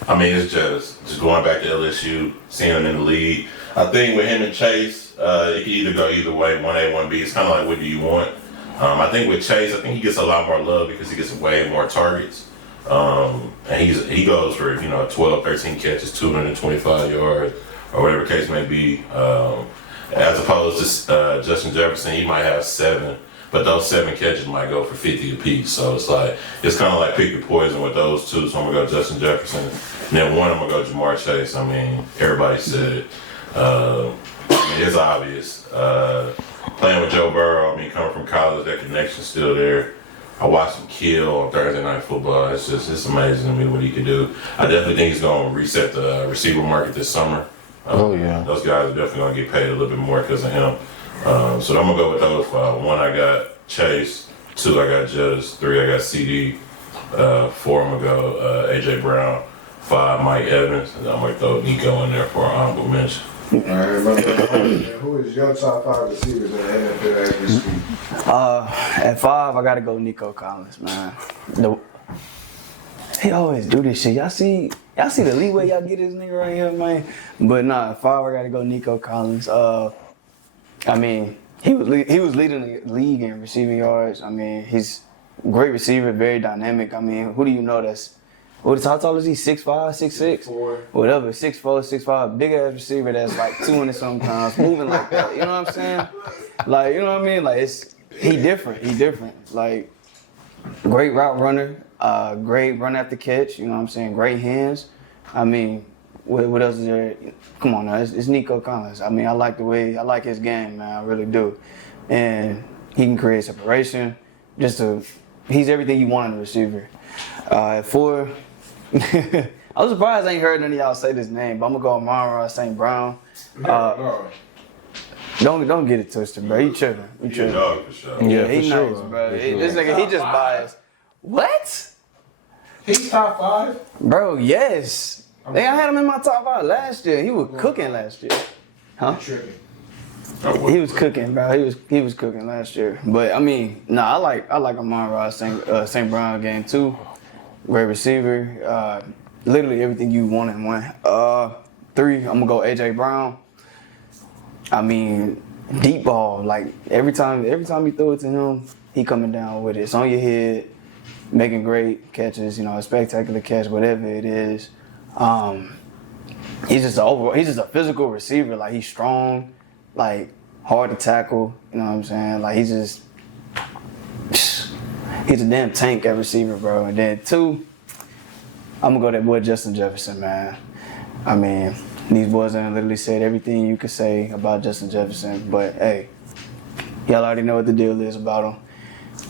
I mean, it's just going back to LSU, seeing him in the league. I think with him and Chase, it can either go either way, 1A, 1B. It's kind of like, what do you want? I think with Chase, I think he gets a lot more love because he gets way more targets. And he goes for 12, 13 catches, 225 yards, or whatever case may be. As opposed to Justin Jefferson, he might have 7, but those 7 catches might go for 50 apiece. So it's kind of like pick your poison with those 2. So I'm gonna go Justin Jefferson, and then 1 I'm gonna go Jamar Chase. I mean, everybody said it. I mean, it's obvious. Playing with Joe Burrow, I mean, coming from college, that connection's still there. I watched him kill on Thursday Night Football. It's amazing to me what he can do. I definitely think he's going to reset the receiver market this summer. Those guys are definitely going to get paid a little bit more because of him. So I'm going to go with those 5. 1, I got Chase. 2, I got Jettis. 3, I got CD. 4, I'm going to go A.J. Brown. 5, Mike Evans. And I'm going to throw Nico in there for an honorable mention. All right, who is your top 5 receivers in the NFL as we speak? At 5, I gotta go Nico Collins, man. He always do this shit. Y'all see the leeway y'all get this nigga right here, man. But nah, at 5, I gotta go Nico Collins. I mean, he was leading the league in receiving yards. I mean, he's a great receiver, very dynamic. I mean, who do you know that's how tall is he? 6'5", 6'6"? 6'4". Whatever, 6'4", 6'5", big ass receiver that's like 200 something pounds, moving like that. You know what I'm saying? Like, you know what I mean? Like he different. Like, great route runner, great run after catch. You know what I'm saying? Great hands. I mean, what else is there? Come on now, it's Nico Collins. I mean, I like his game, man. I really do. And he can create separation. He's everything you want in a receiver. At 4, I was surprised I ain't heard none of y'all say this name, but I'm gonna go Omari St. Brown. Don't get it twisted, bro. He tripping. He's a dog for sure. Yeah, for he sure. nice, bro. For This sure. nigga, he just biased. What? He's top 5. Bro, yes. I had him in my top 5 last year. He was cooking last year. Huh? Tripping. He was cooking, bro. He was cooking last year. But I mean, I like Omari St. Brown game too. Great receiver. Literally everything you want in one. 3, I'm gonna go AJ Brown. I mean, deep ball. Like every time you throw it to him, he coming down with it. It's on your head, making great catches. You know, a spectacular catch, whatever it is. He's just a physical receiver. Like he's strong, like hard to tackle. You know what I'm saying? Like he's a damn tank at receiver, bro. And then 2, I'm gonna go that boy Justin Jefferson, man. I mean, these boys done literally said everything you could say about Justin Jefferson, but hey, y'all already know what the deal is about him.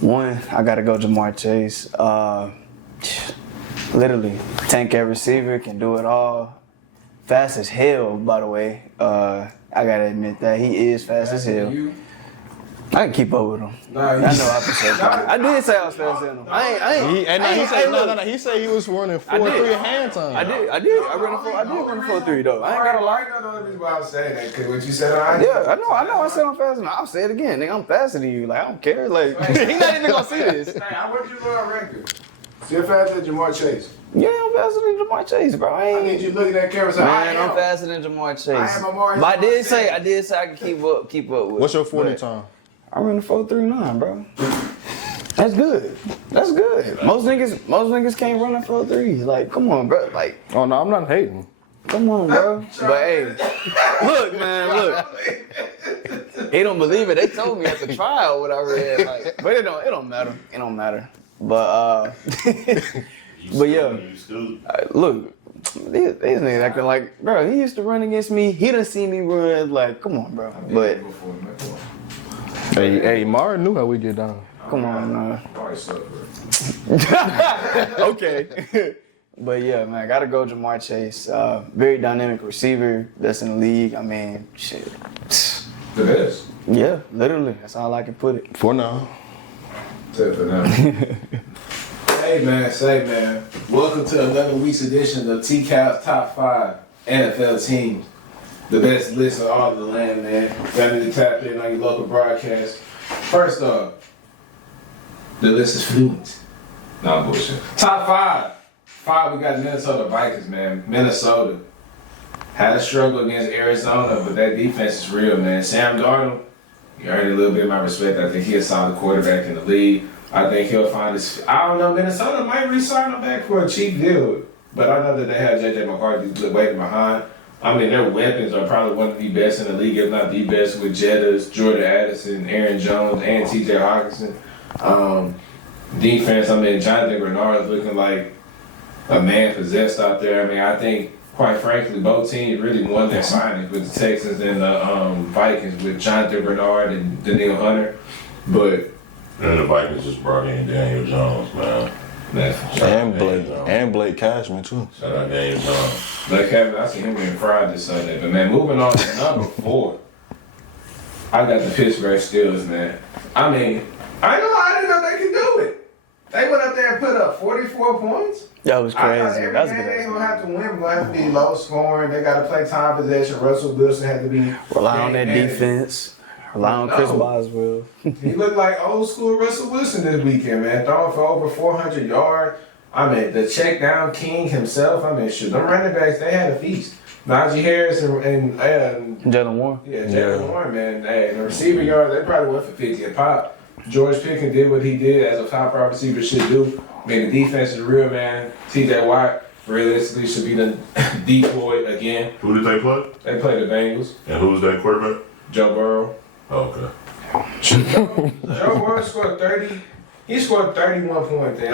1, I gotta go Jamar Chase. Literally, tank at receiver, can do it all. Fast as hell, by the way. I gotta admit that he is fast as hell. I can keep up with him. Nah, I know I can say that. I did say I was faster than him. He said he was running 4.3 hand time. I did run a 4.3 though. I ain't gotta lie. I know the only reason why I was saying that, because what you said, I Yeah, I know I said I'm faster than him. I'll say it again. Nigga, I'm faster than you. Like, I don't care. Like, he not even gonna see this. Hey, I want you to go on record. Still faster than Jamar Chase. Yeah, I'm faster than Jamar Chase, bro. I need you to look at that camera and say, Man, I'm faster than Jamar Chase. I am Omari. But I did say I can keep up with. What's your 40 time? I run a 4.39, bro. That's good. That's good. Most niggas can't run a 4.3. Like, come on, bro. Like, Oh no, I'm not hating. come on, bro. But hey, look, man, look. He don't believe it. They told me at the trial what I read. Like, but it don't matter. It don't matter. But but yeah, look. These niggas acting like, bro, he used to run against me. He done see me run. Like, come on, bro. But Hey, Mara knew how we get down. come on, man. Okay. But yeah, man, gotta go Jamar Chase. Very dynamic receiver that's in the league. I mean, shit. The best. Yeah, literally. That's all I can put it. For now. Except for now. Hey man, welcome to another week's edition of TCal's Top 5 NFL Teams. The best list of all of the land, man. Y'all need to tap in on your local broadcast. First off, the list is fluent. No, I'm bullshit. Top 5. 5, we got Minnesota Vikings, man. Minnesota had a struggle against Arizona, but that defense is real, man. Sam Darnold, you earned a little bit of my respect. I think he's a solid quarterback in the league. I think he'll find his. I don't know. Minnesota might re-sign him back for a cheap deal, but I know that they have J.J. McCarthy waiting behind. I mean, their weapons are probably one of the best in the league, if not the best, with Jettas, Jordan Addison, Aaron Jones, and T.J. Hawkinson. Defense, I mean, Jonathan Bernard is looking like a man possessed out there. I mean, I think, quite frankly, both teams really won their signings with the Texans and the Vikings with Jonathan Bernard and Daniil Hunter, but. And the Vikings just brought in Daniel Jones, man. And Blake Cashman too. Shout out Daniel Jones. Blake Cashman, I see him getting fried this Sunday. But man, moving on to number 4. I got the Pittsburgh Steelers, man. I mean, I ain't gonna lie, I didn't know they could do it. They went up there and put up 44 points. That was I thought crazy. every That's game they good. gonna have to win. Gonna have to be low scoring. They gotta play time possession. Russell Wilson had to be Rely on that game defense. Rely on Chris No. Boswell. He looked like old school Russell Wilson this weekend, man. Throwing for over 400 yards. I mean, the check down king himself. I mean, shit, them running backs, they had a feast. Najee Harris and Jalen Warren. yeah, Jared Goff, man. Hey, the receiver yard, they probably went for 50 a pop. George Pickens did what he did as a top wide receiver should do. I mean, the defense is real, man. TJ Watt realistically should be the decoy again. Who did they play? They play the Bengals. And who's that quarterback? Joe Burrow. Oh, okay. Joe Burrow scored 30. He scored 31 points. And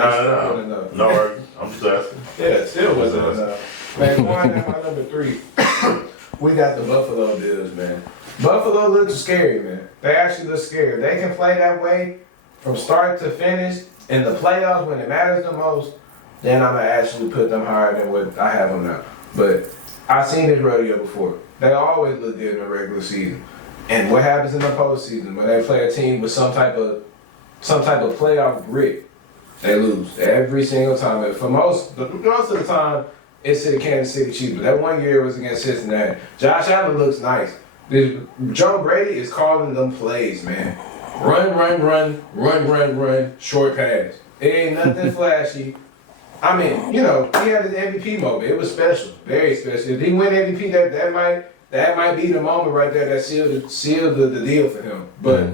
No, I'm just asking. Yeah, it still wasn't enough. Man, going down my number 3. We got the Buffalo Bills, man. Buffalo looks scary, man. They actually look scary. If they can play that way from start to finish in the playoffs when it matters the most, then I'm going to actually put them higher than what I have them now. But I've seen this rodeo before. They always look good in the regular season. And what happens in the postseason when they play a team with some type of playoff grit, they lose every single time. And for most of the time, it's to the Kansas City Chiefs. But that one year was against Cincinnati. Josh Allen looks nice. Joe Brady is calling them plays, man. Run, short pass. It ain't nothing flashy. I mean, he had his MVP moment. It was special, very special. If he win MVP, that might be the moment right there that sealed the deal for him. But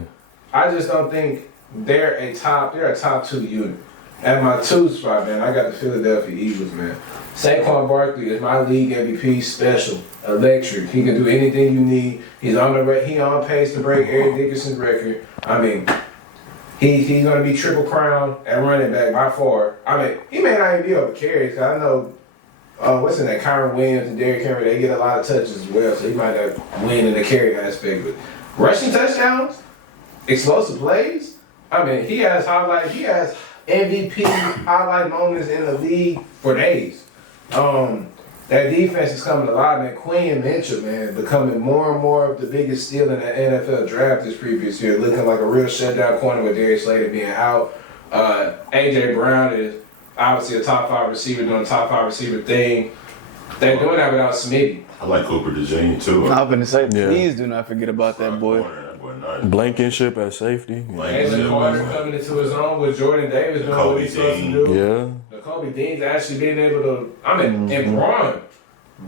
I just don't think they're a top 2 unit. At my 2 spot, man, I got the Philadelphia Eagles, man. Saquon Barkley is my league MVP, special, electric. He can do anything you need. He on pace to break Eric Dickerson's record. I mean, he's gonna be triple crown at running back by far. I mean, he may not even be able to carry. Cause I know what's in that, Kyron Williams and Derrick Henry, they get a lot of touches as well, so he might not win in the carry aspect. But rushing touchdowns, explosive plays. I mean, he has MVP highlight moments in the league for days. That defense is coming alive, man. Quinn Mitchell, man, becoming more and more of the biggest steal in the NFL draft this previous year, looking like a real shutdown corner with Darius Slater being out. A.J. Brown is obviously a top 5 receiver doing a top 5 receiver thing. They're doing that without Smitty. I like Cooper DeJean too. I was going to say, please do not forget about that boy. Blankenship at safety. Jalen Carter coming into his own with Jordan Davis doing what he's supposed to do. Yeah. Kobe Dean's actually being able to, and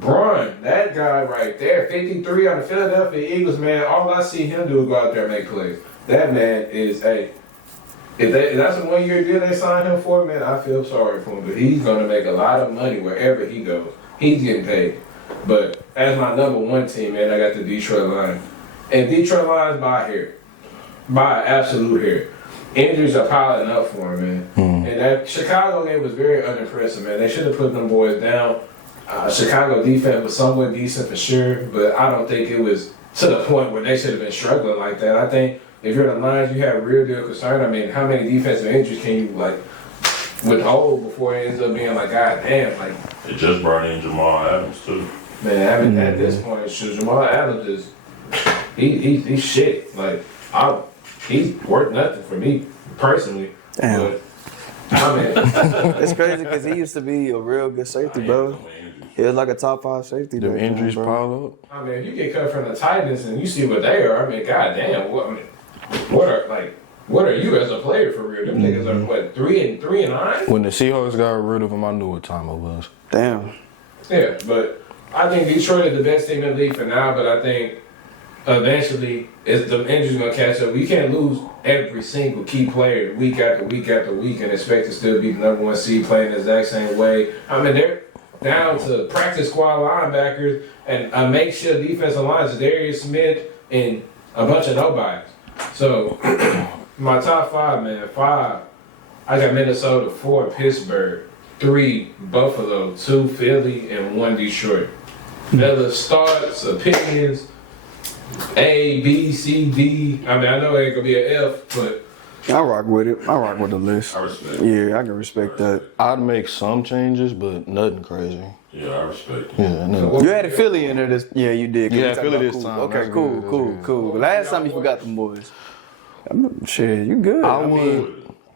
Braun, that guy right there, 53 on the Philadelphia Eagles, man, all I see him do is go out there and make plays. That man is if that's a 1-year deal they signed him for, man, I feel sorry for him. But he's going to make a lot of money wherever he goes. He's getting paid. But as my number 1 team, man, I got the Detroit Lions. And Detroit Lions by absolute hair. Injuries are piling up for him, man. And that Chicago game was very unimpressive, man. They should have put them boys down. Chicago defense was somewhat decent for sure, but I don't think it was to the point where they should have been struggling like that. I think if you're the Lions, you have real deal concern. I mean, how many defensive injuries can you withhold before it ends up being like, God damn, They just brought in Jamal Adams too. Man, I mean, at this point, Jamal Adams is he's shit. He's worth nothing for me personally. Damn. But, I mean, It's crazy because he used to be a real good safety, bro. He was like a top 5 safety. The injuries pile up. I mean, if you get cut from the Titans and you see what they are, I mean, goddamn, what are you as a player for real? Them niggas are what, 3-9? When the Seahawks got rid of him, I knew what time it was. Damn. Yeah, but I think Detroit is the best team in the league for now. But I think eventually, the injuries gonna catch up. We can't lose every single key player week after week after week and expect to still be the number 1 seed playing the exact same way. I mean, they're down to practice squad linebackers and a makeshift defensive line, Darius Smith and a bunch of nobodies. So my top 5, man. 5, I got Minnesota. 4, Pittsburgh. 3, Buffalo. 2, Philly, and 1, Detroit. Other starts, opinions. A, B, C, D. I mean, I know it ain't gonna be an F, but I rock with it. I rock with the list. I respect. Yeah, I can respect that. I'd make some changes, but nothing crazy. Yeah, I respect. Yeah, nothing. You had a Philly in there this. Yeah, you did. You We had talking Philly about this cool. time. Okay, That's cool, good. cool, That's cool. Last time you forgot them boys. Shit, you good.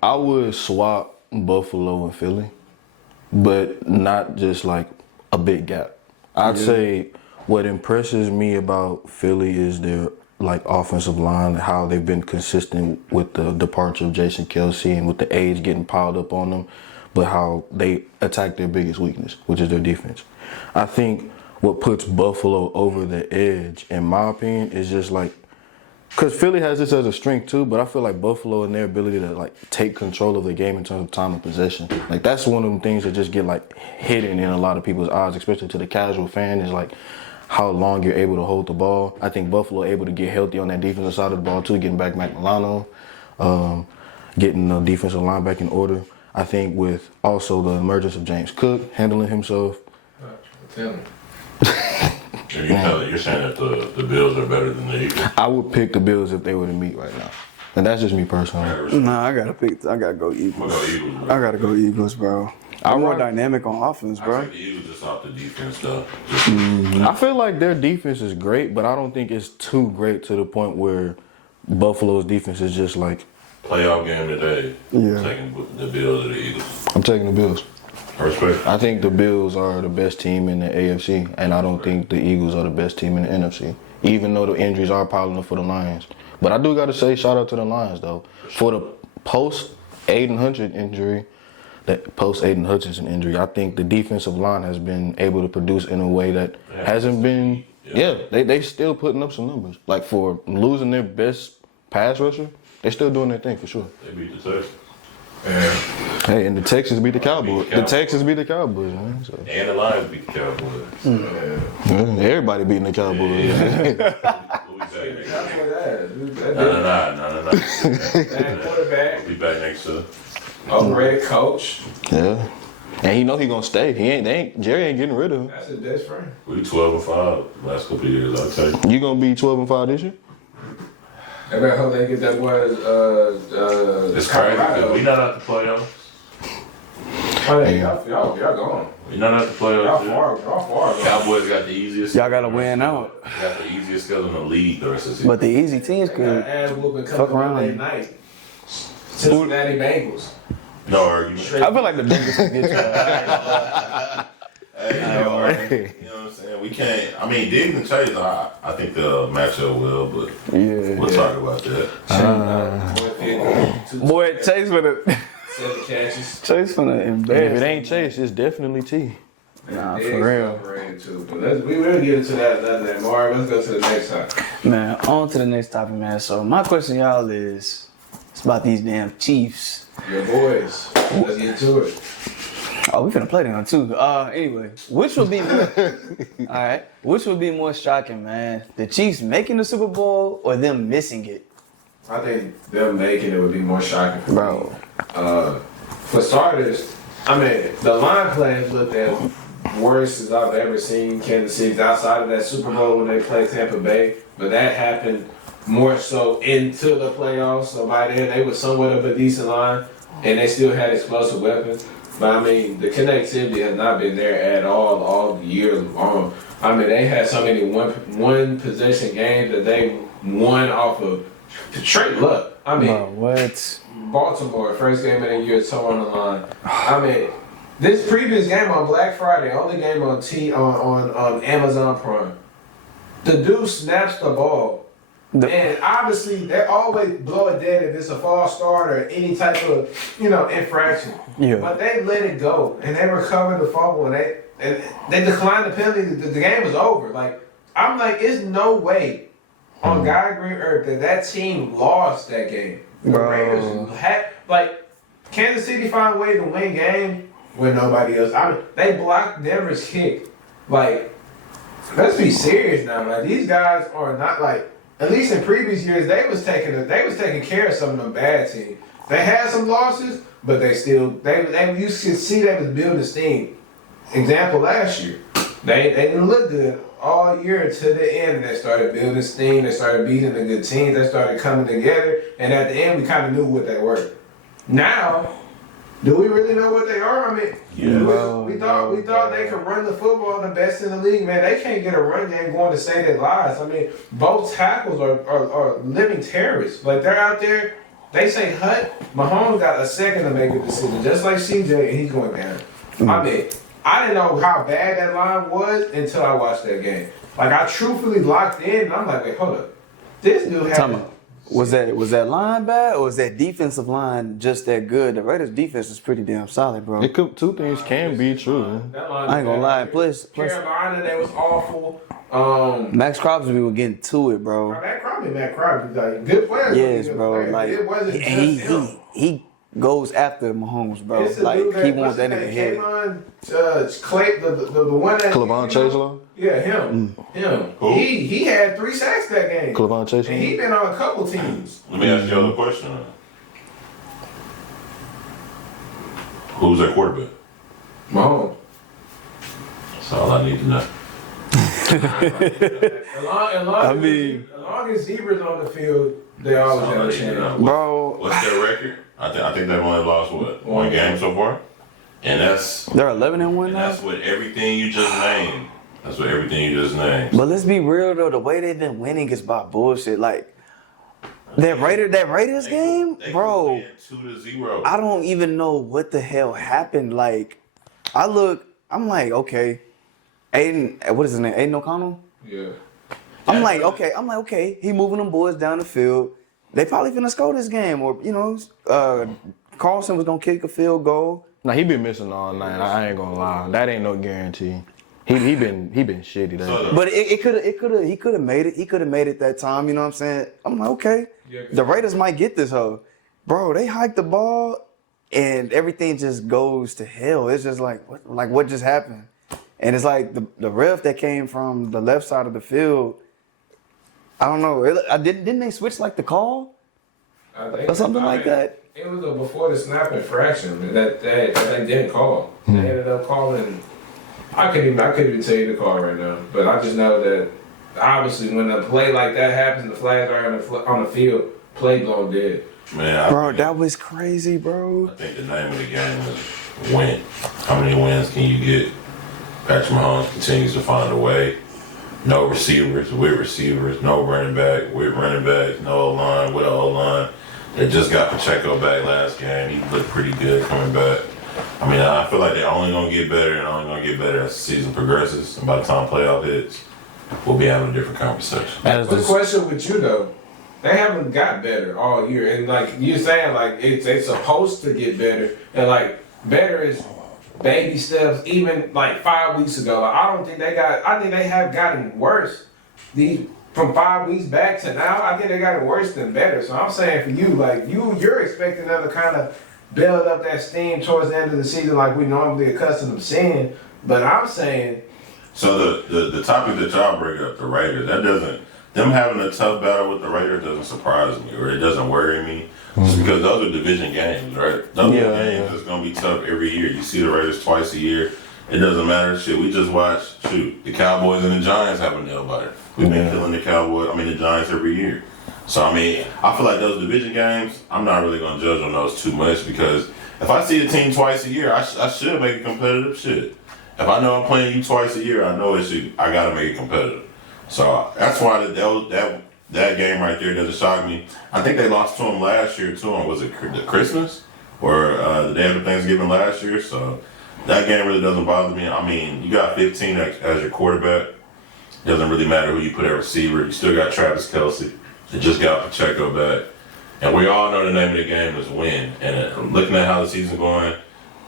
I would swap Buffalo and Philly, but not just like a big gap. I'd say what impresses me about Philly is their offensive line, how they've been consistent with the departure of Jason Kelsey and with the age getting piled up on them, but how they attack their biggest weakness, which is their defense. I think what puts Buffalo over the edge, in my opinion, is just like, because Philly has this as a strength too, but I feel like Buffalo and their ability to like take control of the game in terms of time of possession. Like that's one of them things that just get like hidden in a lot of people's eyes, especially to the casual fan, is like how long you're able to hold the ball. I think Buffalo able to get healthy on that defensive side of the ball too, getting back Mac Milano, getting the defensive line back in order. I think with also the emergence of James Cook handling himself. Tell me. You're saying that the Bills are better than the Eagles? I would pick the Bills if they were to meet right now. And that's just me personally. Nah, I gotta go Eagles. I gotta go Eagles, bro. I'm more dynamic on offense, bro. I think the Eagles just off the defense, though. I feel like their defense is great, but I don't think it's too great to the point where Buffalo's defense is just like... Playoff game today. Yeah. Taking the Bills or the Eagles. I'm taking the Bills. Respect. I think the Bills are the best team in the AFC, and I don't think the Eagles are the best team in the NFC, even though the injuries are piling up for the Lions. But I do got to say, shout out to the Lions, though. For the post-Aiden Hutchinson injury, I think the defensive line has been able to produce in a way that hasn't been... Yeah, they still putting up some numbers. Like, for losing their best pass rusher, they're still doing their thing, for sure. They beat the Texans. Hey, and the Texans beat the Cowboys. The Texans beat the Cowboys, man. So. And the Lions beat the Cowboys. Yeah, everybody beating the Cowboys. No. Quarterback. We'll be back next year. Overrated coach. Yeah. And he know he gonna stay. Jerry ain't getting rid of him. That's his best friend. We 12-5 last couple of years, I'll tell you. You gonna be 12-5 this year? Everybody hope they get that boy. It's crazy because we not out the playoffs. Oh, yeah, y'all gone. We not out the playoffs. Y'all far. Cowboys got the easiest. Y'all gotta win out. Got the easiest schedule in the league the rest of the season. But the easy teams could fuck around. Monday night. Cincinnati Bengals. No argument. I feel like the Bengals could get you. Hey, no argument. You know what I'm saying? We can't. I mean, Diggs and Chase, I think they'll match up well, but we'll talk about that. Boy, Chase for the 7 catches. Chase for the If embarrassing. it ain't Chase, it's definitely T. Nah, Diggs for real. overrated too. But we will get into that another day. Omari, let's go to the next topic. Man, on to the next topic, man. So my question to y'all is, it's about these damn Chiefs. Your boys. Let's get to it. Oh, we finna play them too. Anyway, which would be more, all right? Which would be more shocking, man? The Chiefs making the Super Bowl or them missing it? I think them making it would be more shocking for Bro. me. For starters, I mean, the line plays looked as worst as I've ever seen Kansas City outside of that Super Bowl when they played Tampa Bay. But that happened more so into the playoffs. So by then, they were somewhat of a decent line, and they still had explosive weapons. But I mean, the connectivity has not been there at all year long. I mean, they had so many one possession games that they won off of straight luck. I mean, Bro, what? Baltimore, first game of the year, so on the line. I mean, this previous game on Black Friday, only game on Amazon Prime. The dude snaps the ball. And obviously, they always blow it dead if it's a false start or any type of, infraction. Yeah. But they let it go, and they recovered the fumble, and they declined the penalty. The game was over. Like, I'm like, it's no way on God green earth that team lost that game. The Bro. Raiders had, Kansas City found a way to win game when nobody else. I mean, they blocked Denver's kick. Like, let's be serious now. Like, these guys are not at least in previous years, they was taking care of some of them bad teams. They had some losses, but they you could see they was building steam. Example last year, they didn't look good all year to the end, and they started building steam. They started beating the good teams. They started coming together, and at the end, we kind of knew what they were. Now, do we really know what they are? I mean, we thought they could run the football the best in the league. Man, they can't get a run game going to save their lives. I mean, both tackles are living terrorists. Like, they're out there. They say Mahomes got a second to make a decision, just like CJ, and he's going down. I mean, I didn't know how bad that line was until I watched that game. Like, I truthfully locked in, and I'm like, wait, hold up. This dude had Was that line bad or was that defensive line just that good? The Raiders defense is pretty damn solid, bro. It could, two things can be true. That line I ain't gonna lie. Plus Carolina, they was awful. Max Crosby was getting to it, bro. Matt Crosby, like good players. Yes, good bro. players. Like it wasn't just him. he goes after Mahomes, bro. It's a Like dude that, he wants that nigga head. Clay, the one that Clavon Chancellor? Yeah, him. Who? He had 3 sacks that game. Clavon Chancellor? And he been on a couple teams. Let me ask you another question. Who's that quarterback? Mahomes. That's all I need to know. As long as Zebra's on the field, they always have a chance. Bro, What's their record? I think they've only lost one game so far, and that's they're 11-1 now. that's with everything you just named. That's with everything you just named. But let's be real though, the way they've been winning is by bullshit. Like that Raiders game, They bro. 2-0. I don't even know what the hell happened. Like, I'm like, okay, Aiden, what is his name? Aiden O'Connell? Yeah. I'm like, okay, he moving them boys down the field. They probably finna score this game, or Carlson was gonna kick a field goal. Nah, he been missing all night. I ain't gonna lie. That ain't no guarantee. He been shitty. That But he could have made it. He could have made it that time. You know what I'm saying? I'm like, okay, Yeah, the Raiders might get this hoe, bro. They hiked the ball, and everything just goes to hell. It's just like what just happened? And it's like the ref that came from the left side of the field. I don't know. Didn't they switch like the call or something like that? It was a before the snap infraction that they didn't call. They ended up calling. I couldn't even tell you the call right now, but I just know that obviously when a play like that happens, the flags are on the field, play blown dead. Man, Bro, that was crazy, bro. I think the name of the game is win. How many wins can you get? Patrick Mahomes continues to find a way. No receivers with receivers, no running back with running backs, no O-line with O-line. They just got Pacheco back last game. He looked pretty good coming back. I mean, I feel like they're only going to get better and only going to get better as the season progresses. And by the time playoff hits, we'll be having a different conversation. The question with you though, they haven't got better all year, and like you're saying, like it's supposed to get better, and like better is baby steps. Even like 5 weeks ago, like, I think they have gotten worse. From 5 weeks back to now, I think they got it worse than better. So I'm saying for you, like you're expecting them to kind of build up that steam towards the end of the season, like we normally accustomed to seeing. But I'm saying. So the topic that y'all bring up, the Raiders, them having a tough battle with the Raiders doesn't surprise me, or it doesn't worry me. Just because those are division games, right? Those are games that's gonna be tough every year. You see the Raiders twice a year. It doesn't matter. Shit, we just watched the Cowboys and the Giants have a nail biter. We've been killing the Giants every year. So I mean, I feel like those division games, I'm not really gonna judge on those too much because if I see a team twice a year, I should make it competitive. Shit. If I know I'm playing you twice a year, I know I gotta make it competitive. So that's why that game right there doesn't shock me. I think they lost to them last year too. Was it the Christmas or the day after Thanksgiving last year? So that game really doesn't bother me. I mean, you got 15 as your quarterback. Doesn't really matter who you put at receiver. You still got Travis Kelce. They just got Pacheco back. And we all know the name of the game is win. And looking at how the season's going,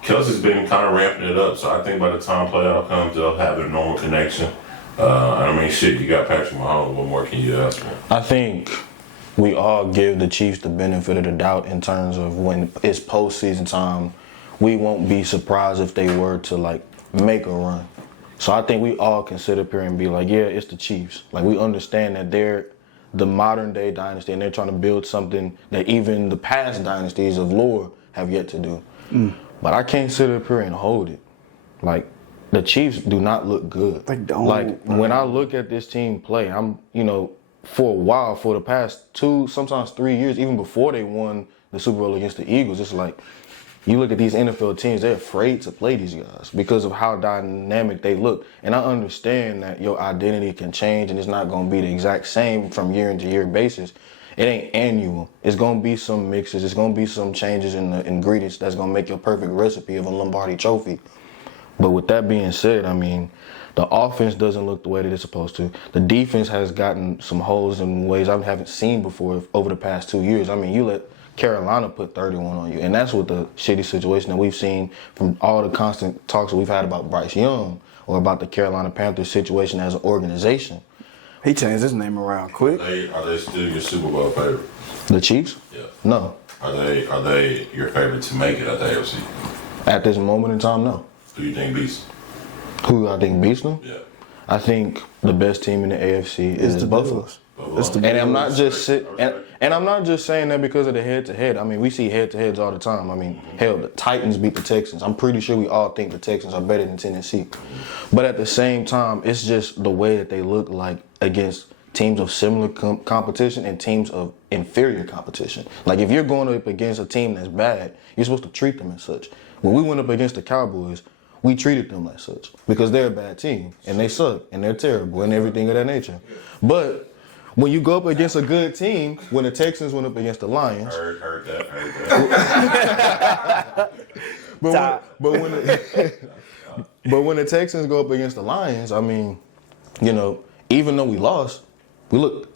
Kelsey's been kind of ramping it up. So I think by the time playoff comes, they'll have their normal connection. I mean, shit, you got Patrick Mahomes. What more can you ask for? I think we all give the Chiefs the benefit of the doubt in terms of when it's postseason time. We won't be surprised if they were to like make a run. So I think we all can sit up here and be like, yeah, it's the Chiefs. Like we understand that they're the modern day dynasty and they're trying to build something that even the past dynasties of lore have yet to do. But I can't sit up here and hold it. Like the Chiefs do not look good. They don't. Like when I look at this team play, I'm, for a while, for the past 2, sometimes 3 years, even before they won the Super Bowl against the Eagles, it's like, you look at these NFL teams, they're afraid to play these guys because of how dynamic they look. And I understand that your identity can change and it's not going to be the exact same from year into year basis. It ain't annual. It's going to be some mixes. It's going to be some changes in the ingredients that's going to make your perfect recipe of a Lombardi trophy. But with that being said, I mean, The offense doesn't look the way that it's supposed to. The defense has gotten some holes in ways I haven't seen before over the past 2 years. I mean, you let Carolina put 31 on you, and that's what the shitty situation that we've seen from all the constant talks that we've had about Bryce Young or about the Carolina Panthers situation as an organization. He changed his name around quick. Are they still your Super Bowl favorite? The Chiefs? Yeah. No. Are they your favorite to make it at the AFC? At this moment in time, no. Who do you think beats? Who I think beats them? Yeah. I think the best team in the AFC is the Buffalo. Bills. It's the And I'm not just and I'm not just saying that because of the head-to-head. I mean, we see head-to-heads all the time. I mean, hell, the Titans beat the Texans. I'm pretty sure we all think the Texans are better than Tennessee. But at the same time, it's just the way that they look like against teams of similar competition and teams of inferior competition. Like, if you're going up against a team that's bad, you're supposed to treat them as such. When we went up against the Cowboys, we treated them like such because they're a bad team and they suck and they're terrible and everything of that nature. But when you go up against a good team, when the Texans went up against the Lions, Heard that. but when the Texans go up against the Lions, I mean, you know, even though we lost,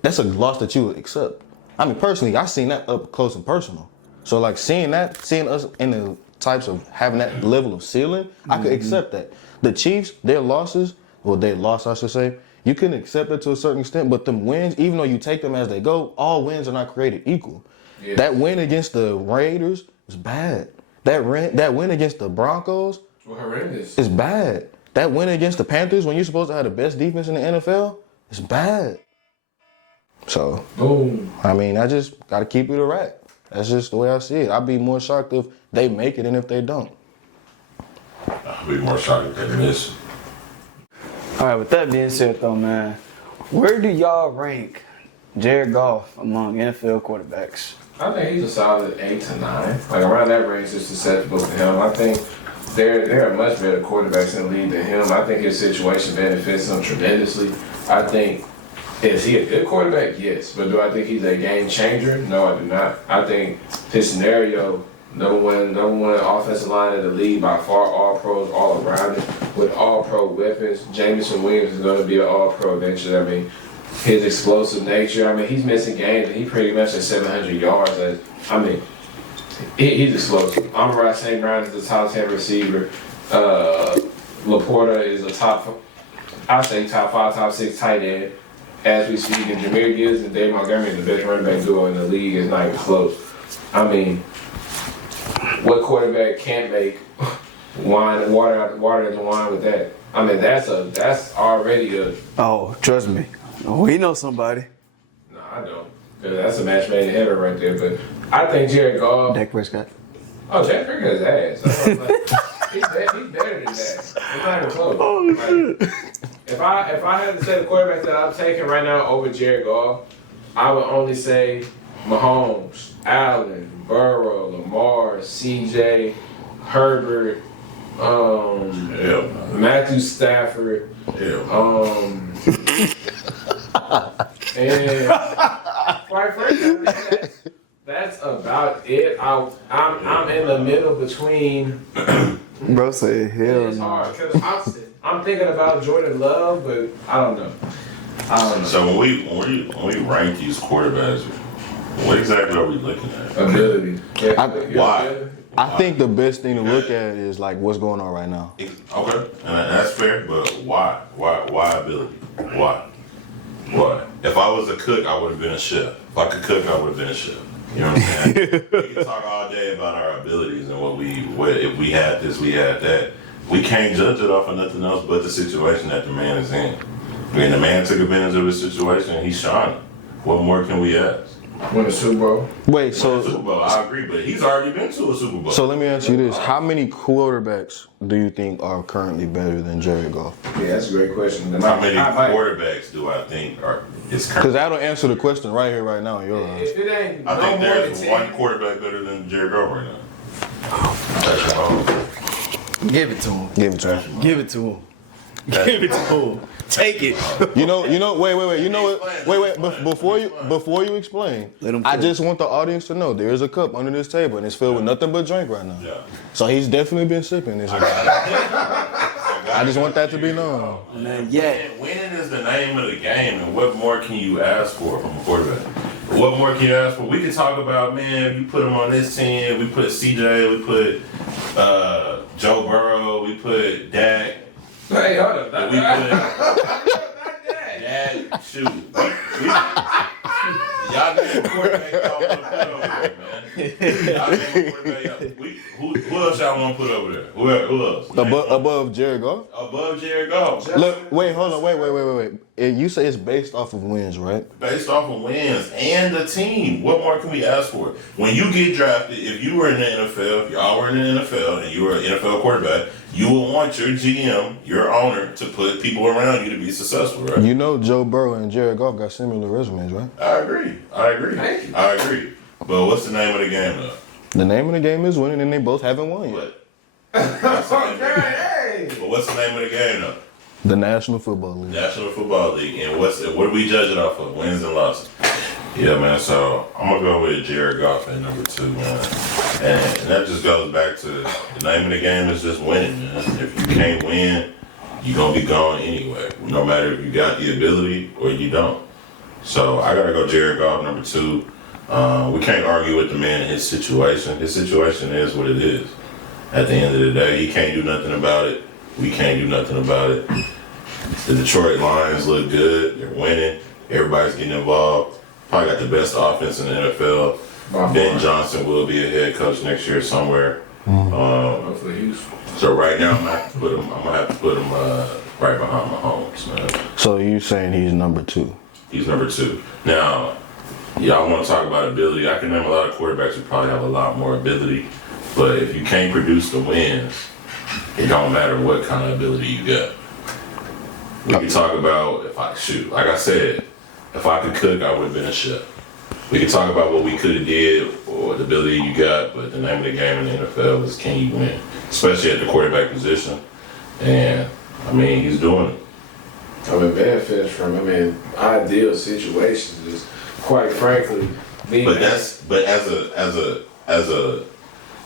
that's a loss that you would accept. I mean, personally, I seen that up close and personal. So like seeing us in the types of having that level of ceiling, I could accept that. The Chiefs, their losses, or their loss, I should say, you can accept it to a certain extent, but them wins, even though you take them as they go, all wins are not created equal. Yeah. That win against the Raiders is bad. That win against the Broncos is bad. That win against the Panthers, when you're supposed to have the best defense in the NFL, is bad. So, I mean, I just got to keep it a rack. That's just the way I see it. I'd be more shocked if they make it than if they don't. I'd be more shocked if they miss. All right, with that being said, though, man, where do y'all rank Jared Goff among NFL quarterbacks? I think he's a solid 8 to 9. Like, around that range is susceptible to him. I think there are much better quarterbacks in the league than him. I think his situation benefits him tremendously. I think, is he a good quarterback? Yes. But do I think he's a game changer? No, I do not. I think his scenario, number one offensive line in the league, by far, all pros all around it, with all pro weapons. Jameson Williams is going to be an all pro eventually. I mean, his explosive nature. I mean, he's missing games and he pretty much at 700 yards. I mean, he's explosive. Omari St. Brown is the top 10 receiver. Laporta is a top 5, top 6 tight end as we speak. And Jameer Gibbs and Dave Montgomery is the best running back duo in the league. It's not even close. I mean, what quarterback can't make water in the wine with that? I mean, that's already a. Oh, trust me, we know somebody. No, I don't. That's a match made in heaven right there. But I think Jared Goff. Dak Prescott. Oh, Dak Prescott's ass. He's better than that. It's not even close. Oh, shit. If I had to say the quarterback that I'm taking right now over Jared Goff, I would only say Mahomes, Allen, Burrow, Lamar, CJ, Herbert, Matthew Stafford, and quite frankly, that's about it. I'm in the middle between. Bro, say hell It's no. hard because I'm thinking about Jordan Love, but I don't know. So when we rank these quarterbacks, what exactly are we looking at? Ability. Why? I think the best thing to look at is like what's going on right now. Okay, and that's fair, but why? Why ability? Why? If I was a cook, I would have been a chef. If I could cook, I would have been a chef. You know what I'm saying? We can talk all day about our abilities and if we had this, we had that. We can't judge it off of nothing else but the situation that the man is in. I mean, the man took advantage of his situation. He's shining. What more can we ask? Win a Super Bowl. Wait, Super Bowl, I agree, but he's already been to a Super Bowl. So let me ask you this: how many quarterbacks do you think are currently better than Jared Goff? Yeah, that's a great question. How many quarterbacks do I think is current? Because that'll answer the question right here, right now in your eyes. If it ain't I think no more there's than one 10, quarterback better than Jared Goff right now. Give it to him. Give it to him. Give it to him. Give it to him. Take it. Wait. You know what? Wait. Before you explain, Let him I cook. just want the audience to know there is a cup under this table and it's filled with nothing but drink right now. Yeah. So he's definitely been sipping this. I got I just want that to be known. Man, Winning is the name of the game, and what more can you ask for from a quarterback? What more can you ask for? We can talk about, man, you put him on this team, we put CJ, we put Joe Burrow, we put Dak. Hey, hold up. We put Dak, shoot. Y'all get a quarterback y'all want to put over there, man. Y'all get a quarterback. Who else y'all want to put over there? Who else? Above Jared Goff? Above Jared Goff. Look, wait, hold on, wait. You say it's based off of wins, right? Based off of wins and the team. What more can we ask for? When you get drafted, if you were in the NFL, if y'all were in the NFL and you were an NFL quarterback, you will want your GM, your owner, to put people around you to be successful, right? You know Joe Burrow and Jared Goff got similar resumes, right? I agree. Thank you. I agree. But what's the name of the game, though? The name of the game is winning, and they both haven't won yet. What? Hey. But what's the name of the game, though? The National Football League. National Football League. And what do we judge it off of? Wins and losses. Yeah, man. So I'm gonna go with Jared Goff at number 2, man. And that just goes back to the name of the game is just winning, man. If you can't win, you're gonna be gone anyway. No matter if you got the ability or you don't. So I gotta go Jared Goff number 2. We can't argue with the man in his situation. His situation is what it is. At the end of the day, he can't do nothing about it. We can't do nothing about it. The Detroit Lions look good. They're winning. Everybody's getting involved. Probably got the best offense in the NFL. Ben Johnson will be a head coach next year somewhere. So right now, I'm gonna have to put him right behind Mahomes, man. So you saying he's number 2? He's number 2. Now, y'all want to talk about ability? I can name a lot of quarterbacks who probably have a lot more ability, but if you can't produce the wins, it don't matter what kind of ability you got. We can talk about like I said, if I could cook, I would have been a chef. We can talk about what we could have did or the ability you got, but the name of the game in the NFL is can you win, especially at the quarterback position. And I mean, he's doing it. Benefits from, ideal situations is, quite frankly, being. But as a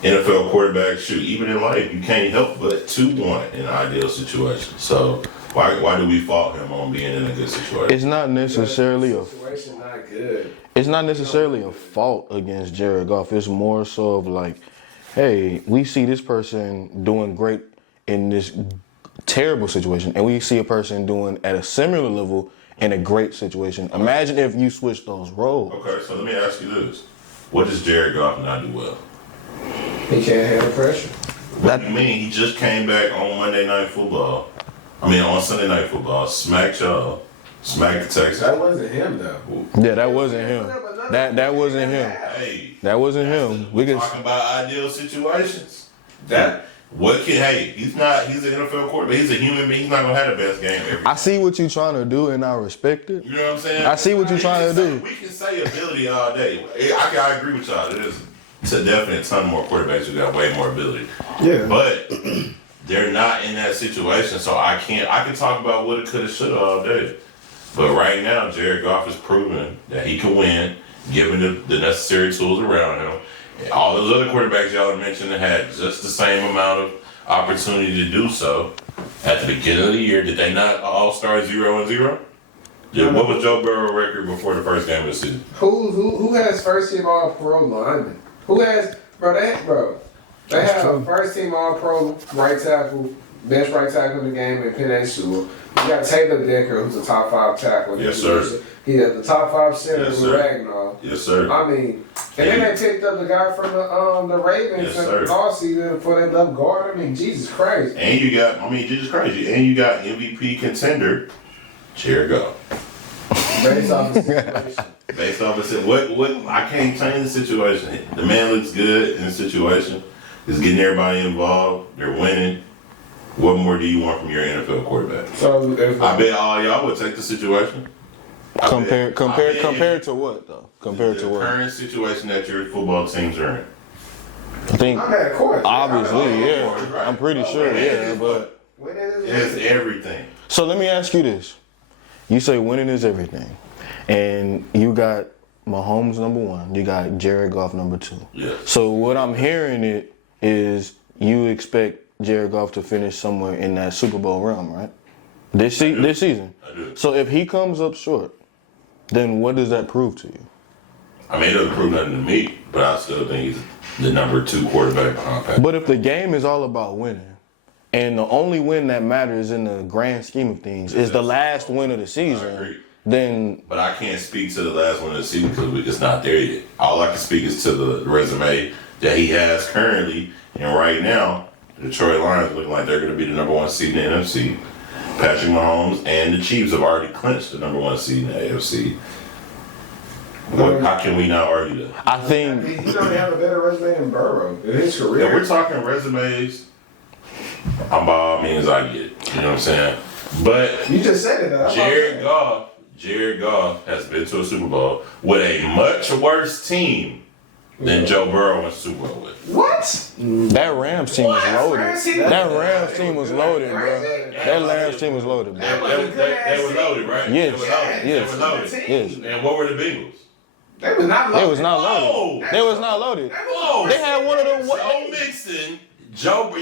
NFL quarterback, shoot, even in life, you can't help but to want an ideal situation. So why do we fault him on being in a good situation? It's not necessarily a situation not good. It's not necessarily a fault against Jared Goff. It's more so of like, hey, we see this person doing great in this terrible situation, and we see a person doing at a similar level in a great situation. Imagine if you switch those roles. Okay, so let me ask you this. What does Jared Goff not do well? He can't handle pressure. What do you mean? He just came back on Sunday Night Football, smacked y'all, smacked the Texans. That wasn't him, though. Yeah, that wasn't him. That wasn't him. Hey, That wasn't him. We could talking about ideal situations. That He's an NFL quarterback. He's a human being. He's not gonna have the best game every I see what you're trying to do, and I respect it. You know what I'm saying? I see what you're trying to do. We can say ability all day. I agree with y'all. There's definitely a ton more quarterbacks who got way more ability. Yeah. But they're not in that situation, so I can talk about woulda, coulda, shoulda all day. But right now, Jared Goff has proven that he can win, given the necessary tools around him. And all those other quarterbacks y'all mentioned had just the same amount of opportunity to do so. At the beginning of the year, did they not all start 0-0? Yeah, what was Joe Burrow's record before the first game of the season? Who has first team all pro linemen? Who has they have a first team all pro right tackle, best right tackle in the game in Penn Sewell. You got Taylor Decker, who's a top 5 tackle. Yes, sir. He has the top 5 center Yes, with sir. Ragnar. Yes, sir. And then they picked up the guy from the Ravens Yes, in sir. the offseason for that left guard. Jesus Christ. And you got MVP contender, Jared Goff. Based off the situation. Based off of what I can't change the situation. The man looks good in the situation. He's getting everybody involved. They're winning. What more do you want from your NFL quarterback? So I bet all y'all would take the situation. Compared to what though? Compared the to what? current situation that your football teams are in. I think I'm at court. obviously, yeah. I'm pretty sure, yeah. But It's everything. so let me ask you this: you say winning is everything, and you got Mahomes number 1, you got Jared Goff number 2. Yeah. So what I'm hearing is you expect Jared Goff to finish somewhere in that Super Bowl realm, right? This season. I do. So if he comes up short, then what does that prove to you? I mean, it doesn't prove nothing to me, but I still think he's the number 2 quarterback behind Patrick. But if the game is all about winning, and the only win that matters in the grand scheme of things is the last win of the I season, agree. then But I can't speak to the last one of the season because it's not there yet. All I can speak is to the resume that he has currently, and right now, the Detroit Lions looking like they're going to be the number 1 seed in the NFC. Patrick Mahomes and the Chiefs have already clinched the number 1 seed in the AFC. How can we not argue that? I think He don't have a better resume than Burrow in his career. If we're talking resumes, I'm by all means I get it. You know what I'm saying? But You just said it. Though. Jared Goff has been to a Super Bowl with a much worse team than Joe Burrow went to Super Bowl with. What? that Rams team was loaded. Rams team- That Rams team was loaded, bro. That Rams team was loaded, They, bro. they were loaded, right? Yes. They were loaded. Yes. They were loaded. Yes. And what were the Bengals? They was not loaded. They was not Whoa. loaded. They was not loaded. Whoa. They had one of the Joe Mixon.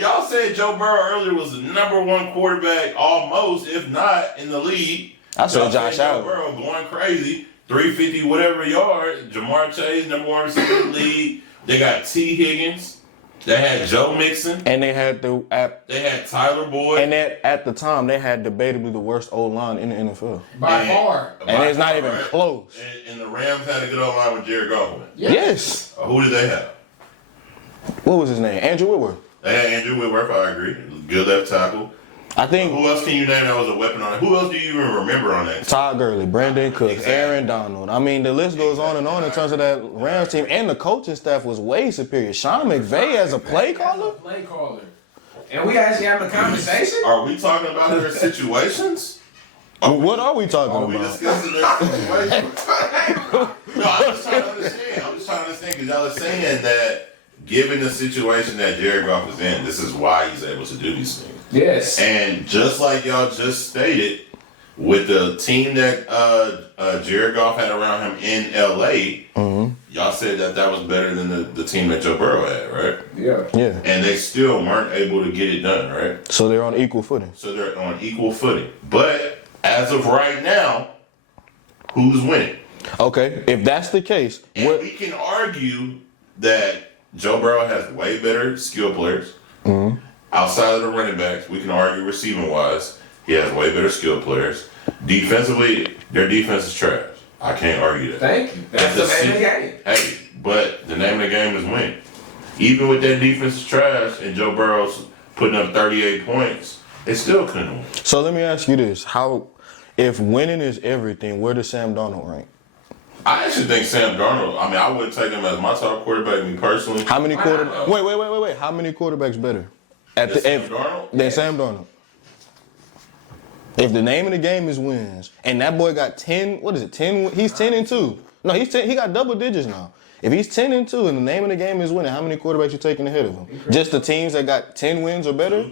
Y'all said Joe Burrow earlier was the number 1 quarterback, almost, if not, in the league. I said Y'all Josh Joe Allen. Burrow going crazy, 350 whatever yards. Jamar Chase, number 1 receiver in the league. They got T. Higgins. They had Joe Mixon. And they had They had Tyler Boyd. and at the time they had debatably the worst O line in the NFL. By far. And it's not even close. And the Rams had a good O-line with Jared Goff. Yes. Who did they have? What was his name? Andrew Whitworth. They had Andrew Whitworth, I agree. Good left tackle. I think Who else can you name that was a weapon on it? Who else do you even remember on that team? Todd Gurley, Brandon Cooks, Exactly. Aaron Donald. I mean, the list goes on and on in terms of that Rams team. And the coaching staff was way superior. Sean McVay as a play caller? Play caller. And we actually having a conversation? Are we talking about their situations? What are we Are talking we about? discussing their situations? No, I'm just trying to understand. Because y'all are saying that given the situation that Jared Goff is in, this is why he's able to do these things. Yes. And just like y'all just stated, with the team that Jared Goff had around him in LA, y'all said that was better than the team that Joe Burrow had, right? Yeah. Yeah. And they still weren't able to get it done, right? So they're on equal footing. So they're on equal footing. But as of right now, who's winning? Okay, if that's the case, And we can argue that Joe Burrow has way better skill players. Outside of the running backs, we can argue receiving wise, he has way better skill players. Defensively, their defense is trash. I can't argue that. Thank you. That's the name of the game. Hey, but the name of the game is win. Even with that defense is trash and Joe Burrow's putting up 38 points, they still couldn't win. so let me ask you this. If winning is everything, where does Sam Darnold rank? I actually think Sam Darnold, I mean, I wouldn't take him as my top quarterback, me personally. How many quarterbacks? Wait. How many quarterbacks better Sam Darnold? than Sam Darnold? If the name of the game is wins, and that boy got 10, what is it? 10. He's 10-2. No, he's 10. He got double digits now. If he's 10-2, and the name of the game is winning, how many quarterbacks you taking ahead of him? Just the teams that got 10 wins or better.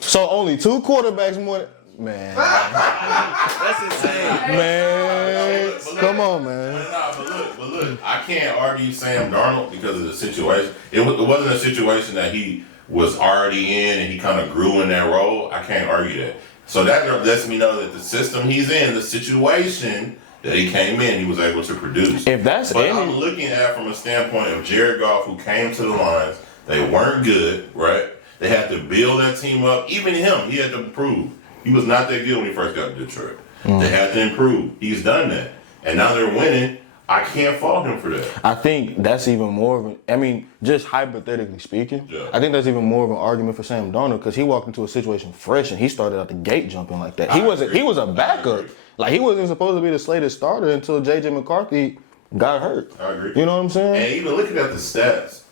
So only 2 quarterbacks more. Man, That's insane. man, come on, man. But look, I can't argue Sam Darnold because of the situation. It wasn't a situation that he was already in and he kind of grew in that role. I can't argue that. So that lets me know that the system he's in, the situation that he came in, he was able to produce. If that's But any- I'm looking at it from a standpoint of Jared Goff, who came to the Lions. They weren't good, right? They had to build that team up. Even him, he had to improve. He was not that good when he first got to Detroit. They had to improve. He's done that. And now they're winning. I can't fault him for that. I think that's even more of just hypothetically speaking, Yeah. I think that's even more of an argument for Sam Darnold because he walked into a situation fresh and he started out the gate jumping like that. He was a backup. Like he wasn't supposed to be the slated starter until J.J. McCarthy got hurt. I agree. You know what I'm saying? And even looking at the stats,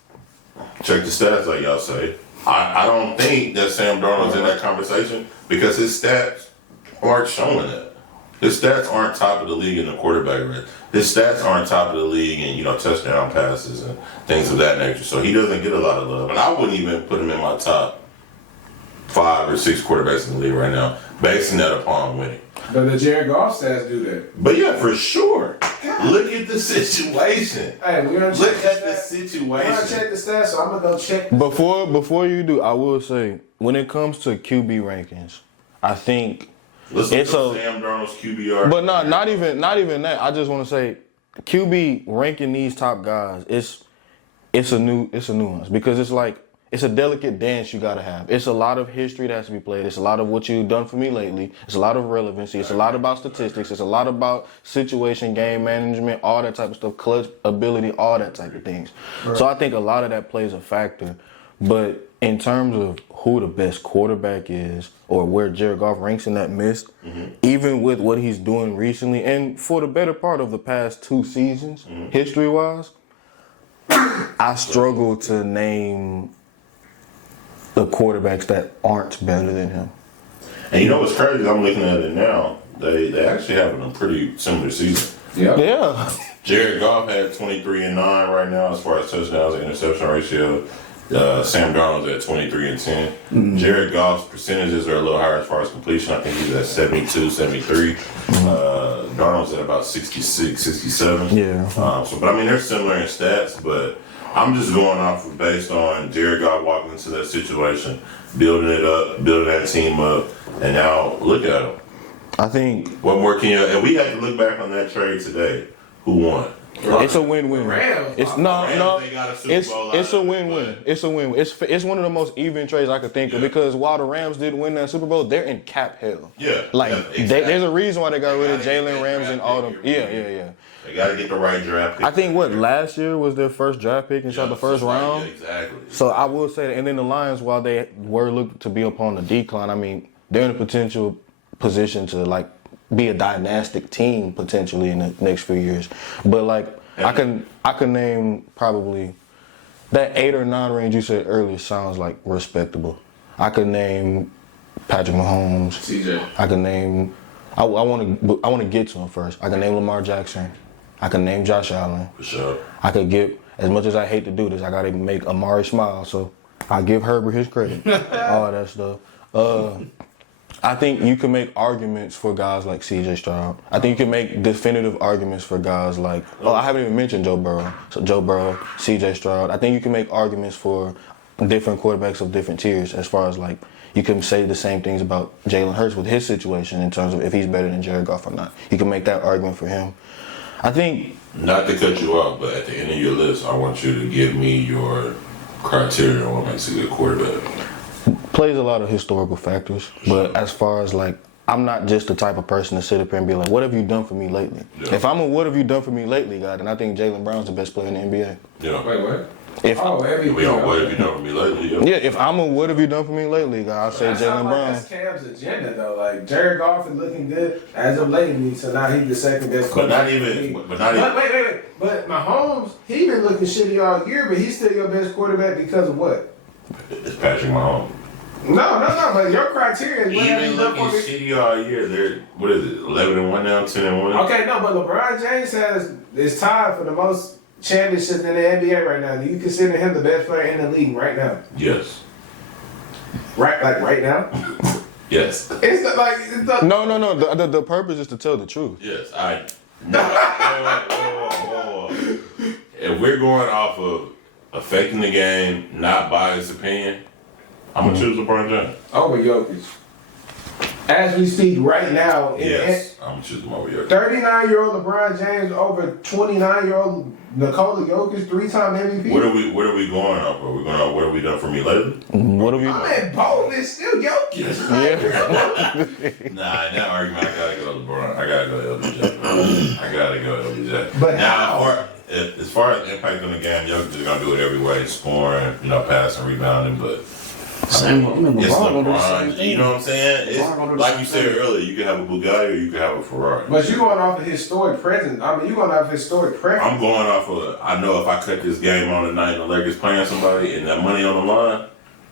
check the stats like y'all say. I don't think that Sam Darnold's in that conversation because his stats aren't showing that. His stats aren't top of the league in the quarterback race. His stats aren't top of the league in, touchdown passes and things of that nature. So he doesn't get a lot of love. And I wouldn't even put him in my top 5 or 6 quarterbacks in the league right now, basing that upon winning. But the Jared Goff stats do that. But yeah, for sure. Look at the situation. Hey, we're gonna check Look at the We're gonna situation. check the stats, so I'm gonna go check. Before you do, I will say when it comes to QB rankings, I think Listen it's to a. Sam Darnold's QBR. But not even that. I just want to say QB ranking these top guys. It's a nuance because it's like it's a delicate dance you gotta have. It's a lot of history that has to be played. It's a lot of what you've done for me lately. It's a lot of relevancy. It's a lot about statistics. It's a lot about situation, game management, all that type of stuff, clutch ability, all that type of things. Right. So I think a lot of that plays a factor. But in terms of who the best quarterback is or where Jared Goff ranks in that mist, even with what he's doing recently and for the better part of the past 2 seasons, history-wise, I struggle to name the quarterbacks that aren't better than him. And you know what's crazy? I'm looking at it now. They actually having a pretty similar season. Yeah. Jared Goff had 23-9 right now as far as touchdowns and interception ratio. Sam Darnold's at 23-10. Jared Goff's percentages are a little higher as far as completion. I think he's at 72, 73. Darnold's at about 66, 67. Yeah. But I mean, they're similar in stats, but I'm just going off of based on Jared Goff walking into that situation, building it up, building that team up, and now look at him. I think What more can you? And we had to look back on that trade today. Who won? it's a win-win. Rams. It's Rams, they got a Super Bowl out it's a of it, win-win. but- It's a win-win. It's one of the most even trades I could think of because while the Rams didn't win that Super Bowl, they're in cap hell. Yeah, Like yeah, exactly. there's a reason why they got rid of gotta get Jalen that Ramsey and draft all them. pick Yeah. They got to get the right draft pick. I think last year was their first draft pick inside the first round. Yeah, exactly. So I will say that. And then the Lions, while they were looked to be upon the decline, I mean, they're in a potential position to like be a dynastic team potentially in the next few years. But like I can name probably that 8 or 9 range you said earlier sounds like respectable. I could name Patrick Mahomes. CJ. I can name. I want to get to him first. I can name Lamar Jackson. I can name Josh Allen. For sure. I could give, as much as I hate to do this, I got to make Omari smile, so I give Herbert his credit. All that stuff. I think you can make arguments for guys like C.J. Stroud. I think you can make definitive arguments for guys like, I haven't even mentioned Joe Burrow. So Joe Burrow, C.J. Stroud. I think you can make arguments for different quarterbacks of different tiers as far as like, you can say the same things about Jalen Hurts with his situation in terms of if he's better than Jared Goff or not. You can make that argument for him. I think... Not to cut you off, but at the end of your list, I want you to give me your criteria on what makes a good quarterback. Plays a lot of historical factors, but as far as like, I'm not just the type of person to sit up here and be like, what have you done for me lately? Yeah. If I'm a what have you done for me lately guy, then I think Jalen Brown's the best player in the NBA. Yeah. Wait, what? If MVP. We don't what have you done for me lately? yeah, if I'm a what have you done for me lately guy, I'll say That Jalen sounds like Brown. that's Cam's agenda though. Like Jared Goff is looking good as of lately, so now he's the second best. But not quarterback in the even. league. But not even. Wait. But Mahomes, he been looking shitty all year, but he's still your best quarterback because of what? It's Patrick Mahomes. No. But your criteria is what have Even you done looking for me? shitty all year, they're what is it? 11-1 now, 10-1. Okay, no, but LeBron James is tied for the most championships in the NBA right now. Do you consider him the best player in the league right now? Yes. Right now? Yes. It's the No. The purpose is to tell the truth. Yes. Whoa. If we're going off of affecting the game, not biased opinion, I'm gonna choose LeBron James. over Jokic. As we speak right now, Yes, I'm gonna choose him over Jokic. 39-year-old LeBron James over 29-year-old Nikola Jokic, 3-time MVP. What are we going off? Are we going off what have we done for me lately? What have you I mean, boldness still Jokic. Yeah. Nah, in that argument, I gotta go LeBron. I gotta go LBJ. I gotta go LBJ. But now, as far as impact on the game, Jokic is gonna do it every way, scoring, passing, rebounding, but. Same. It's LeBron gonna do the LeBron. same thing. You know what I'm saying? LeBron gonna do It's, the like same you said thing. earlier, you can have a Bugatti or you can have a Ferrari. But you going off of historic presence. I mean, you going off of historic preference. I'm going off of, I know if I cut this game on tonight and the Lakers playing somebody and that money on the line,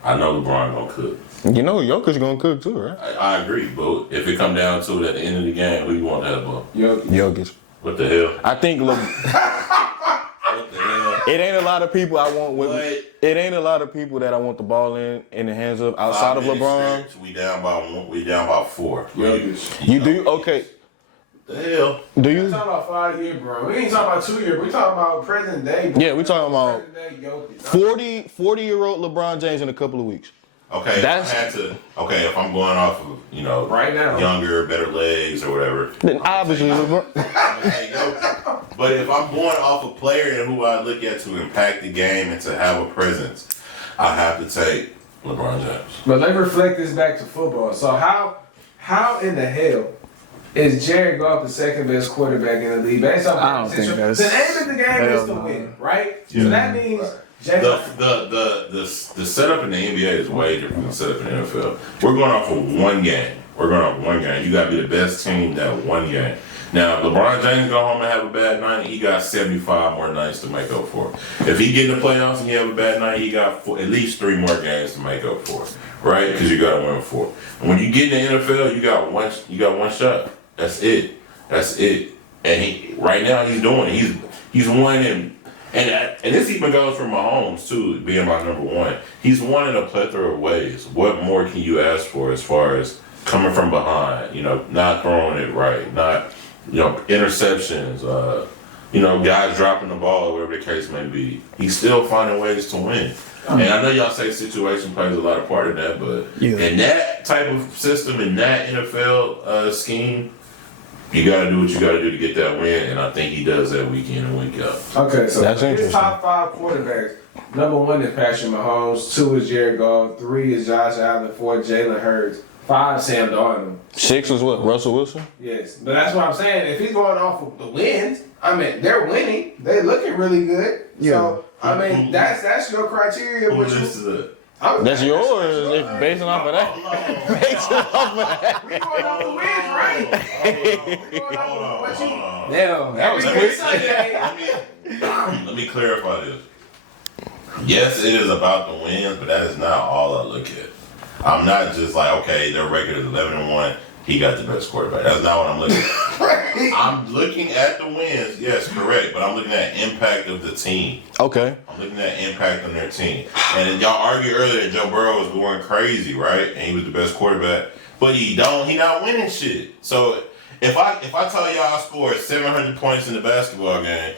I know LeBron gonna cook. You know Jokic gonna cook too, right? I agree, but if it come down to it at the end of the game, who you want to have ball? Jokic. Jokic. What the hell? I think What the hell? It ain't a lot of people I want with. It ain't a lot of people that I want the ball in the hands of outside of LeBron. We down by 4. You do okay? The hell? Do We you? talking about 5 years, bro. We ain't talking about 2 years. We talking about present day. Bro. Yeah, we talking about present day Jokic. 40-year-old LeBron James in a couple of weeks. Okay, if I'm going off of, Right now. younger, better legs or whatever. Then obviously LeBron. But if I'm going off a player and who I look at to impact the game and to have a presence, I have to take LeBron James. But let's reflect this back to football. So how in the hell is Jared Goff the second best quarterback in the league? Based on I don't think that's. the aim of the game is to hell win, right? Yeah. So that means The setup in the NBA is way different than the setup in the NFL. We're going off of one game. You got to be the best team that one game. Now, LeBron James go home and have a bad night, he got 75 more nights to make up for it. If he get in the playoffs and he have a bad night, he got at least 3 more games to make up for it, right? Because you got to win 4. And when you get in the NFL, you got one shot. That's it. And right now he's doing it. He's winning. And this even goes for Mahomes too, being my number 1. He's won in a plethora of ways. What more can you ask for as far as coming from behind? Not throwing it right, not interceptions. Guys dropping the ball, or whatever the case may be. He's still finding ways to win. And I know y'all say situation plays a lot of part of that, but in that type of system, in that NFL scheme, you got to do what you got to do to get that win, and I think he does that week in and week out. Okay, so That's his top 5 quarterbacks. Number 1 is Patrick Mahomes. 2 is Jared Goff. 3 is Josh Allen. 4 Jalen Hurts. 5 Sam Darnold. 6 was what? Russell Wilson? Yes, but that's what I'm saying. If he's going off of the wins, they're winning. They looking really good. Yeah. So that's your criteria. Who What is this? That's yours. If based off of that. Based off of that. We going off the wins, right? We going off what you. Damn, that was quick. Let me clarify this. Yes, it is about the wins, but that is not all I look at. I'm not just like, okay, their record is 11-1. He got the best quarterback. That's not what I'm looking at. I'm looking at the wins, yes, correct, but I'm looking at impact of the team. Okay. I'm looking at impact on their team. And y'all argued earlier that Joe Burrow was going crazy, right? And he was the best quarterback. But he not winning shit. So if I tell y'all I scored 700 points in the basketball game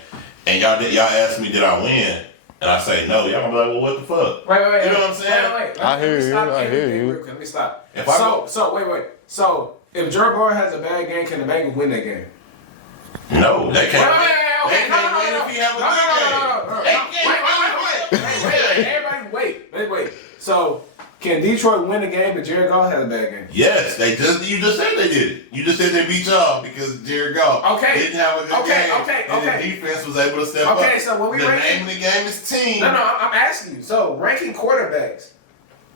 and y'all ask me did I win? And I say no, y'all gonna be like, well, what the fuck? Wait. You know what I'm saying? Wait. I hear you. Let me stop. Wait. So if Joe Burrow has a bad game, can the Bengals win that game? No, they can't. Wait, They can't win if he have a good game. Everybody wait. So can Detroit win the game if Jared Goff has a bad game? Yes, you just said they did it. You just said they beat y'all because Jared Goff didn't have a good game. And the defense was able to step up. Okay, so when we the name of the game is team. No, I'm asking you. So ranking quarterbacks,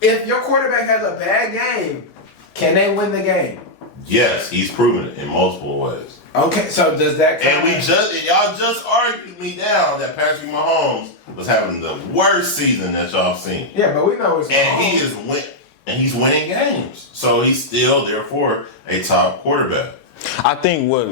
if your quarterback has a bad game, can they win the game? Yes, he's proven it in multiple ways. Okay, so does that count? And y'all just argued me down that Patrick Mahomes was having the worst season that y'all seen. Yeah, but we know it's And he's winning games. So he's still therefore a top quarterback. I think what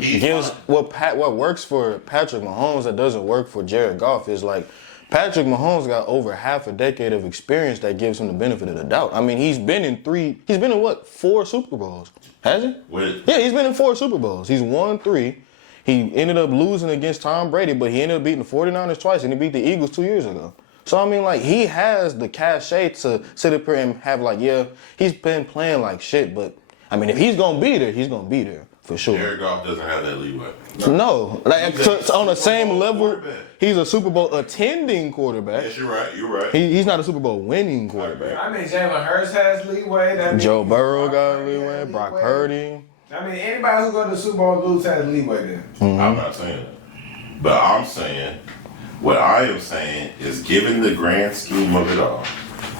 works for Patrick Mahomes that doesn't work for Jared Goff is like Patrick Mahomes got over half a decade of experience that gives him the benefit of the doubt. I mean, he's been in 4 Super Bowls. Has he? Yeah, he's been in 4 Super Bowls. He's won 3. He ended up losing against Tom Brady, but he ended up beating the 49ers twice, and he beat the Eagles 2 years ago. So, I mean, like, he has the cachet to sit up here and have, like, yeah, he's been playing like shit, but, I mean, if he's going to be there, he's going to be there, for sure. Jared Goff doesn't have that leeway. No. Like, on the same level, he's a Super Bowl attending quarterback. Yes, you're right. He's not a Super Bowl winning quarterback. I mean, Jalen Hurts has leeway. Joe Burrow got leeway. Brock Purdy. I mean, anybody who go to the Super Bowl lose has leeway there. Mm-hmm. I'm not saying that. But I'm saying, what I am saying is given the grand scheme of it all,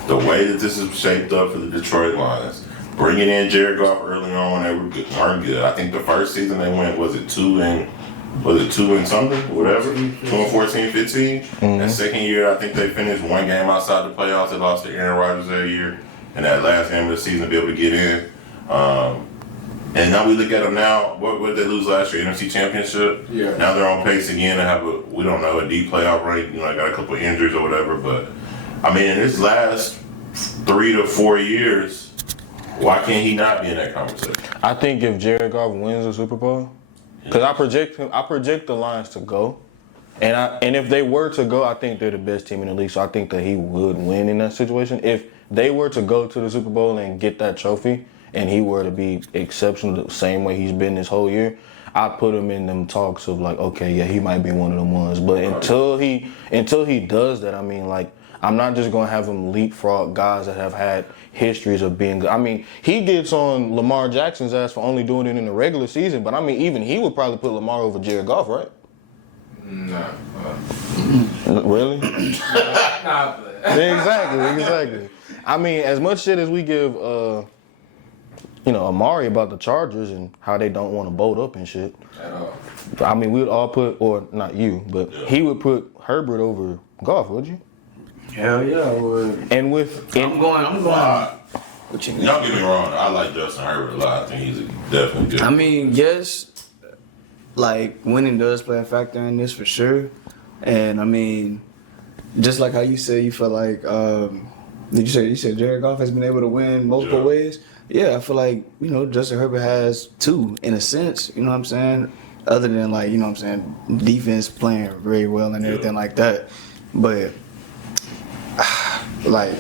the way that this is shaped up for the Detroit Lions, bringing in Jared Goff early on when they weren't good. I think the first season they went, was it 2 and something, whatever? 14, 15. Mm-hmm. That second year, I think they finished 1 game outside the playoffs. They lost to Aaron Rodgers that year. And that last game of the season to be able to get in. And now we look at them now. What did they lose last year? NFC Championship. Yeah. Now they're on pace again to have we don't know, a deep playoff rate. You know, I got a couple injuries or whatever. But I mean, in this last 3 to 4 years, why can't he not be in that conversation? I think if Jared Goff wins the Super Bowl, because I project the Lions to go, and if they were to go, I think they're the best team in the league. So I think that he would win in that situation. If they were to go to the Super Bowl and get that trophy, and he were to be exceptional the same way he's been this whole year, I put him in them talks of like, okay, yeah, he might be one of them ones. But until he does that, I mean, like, I'm not just gonna have him leapfrog guys that have had histories of being good. I mean, he gets on Lamar Jackson's ass for only doing it in the regular season, but I mean, even he would probably put Lamar over Jared Goff, right? Nah. Really? Nah, but Exactly. I mean, as much shit as we give, Omari about the Chargers and how they don't want to bolt up and shit. at all. I mean, we'd all put, or not you, but he would put Herbert over Goff, would you? Hell yeah, I would. And with, I'm going. What you mean? Don't get me wrong. I like Justin Herbert a lot. I think he's definitely good. I mean, yes, like winning does play a factor in this for sure. And I mean, just like how you said, you feel like, you said Jared Goff has been able to win multiple ways? Yeah, I feel like, Justin Herbert has two in a sense, you know what I'm saying? Other than like, you know what I'm saying, defense playing very well and everything like that. But like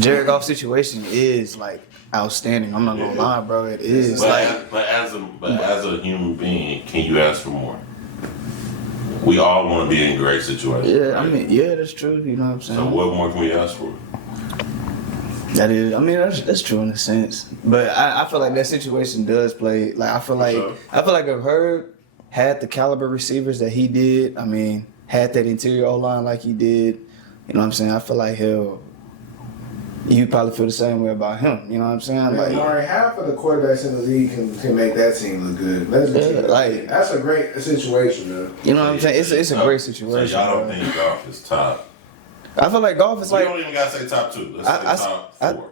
Jared Goff's situation is like outstanding. I'm not gonna lie, bro. It is. But as a human being, can you ask for more? We all want to be in great situations. Yeah, right? I mean, yeah, that's true. You know what I'm saying? So what more can we ask for? That is, I mean, that's true in a sense. But I feel like that situation does play. Like I feel like if Herb had the caliber receivers that he did, I mean, had that interior O line like he did, you know what I'm saying? I feel like you probably feel the same way about him. You know what I'm saying? Like, Omari, half of the quarterbacks in the league can make that team look good. That's a great situation, man. You know what I'm saying? It's a great situation. So y'all don't think Goff is top? I feel like Goff is We like. don't even gotta say top 2. Let's say top 4.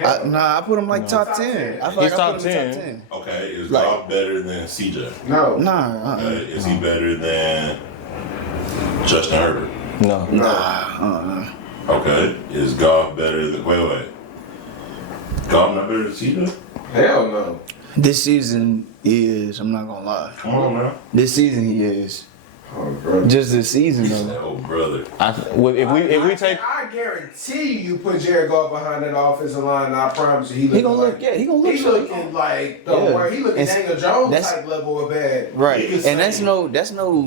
I put him like top 10. I feel He's like top I put him 10. top 10. Okay, is Like- Goff better than CJ? No. Nah. Is he better than Justin Herbert? No. Okay, is Goff better than wait? Goff not better than CJ? Hell no. This season he is. I'm not gonna lie. Come on, man. This season he is. Oh, bro. Just this season That though. old brother. If we take, I guarantee you put Jared Goff behind that offensive line, and I promise you He gonna look. Yeah, he gonna look. He looking like he looking And Daniel Jones that's- type level of bad. Right, He and that's no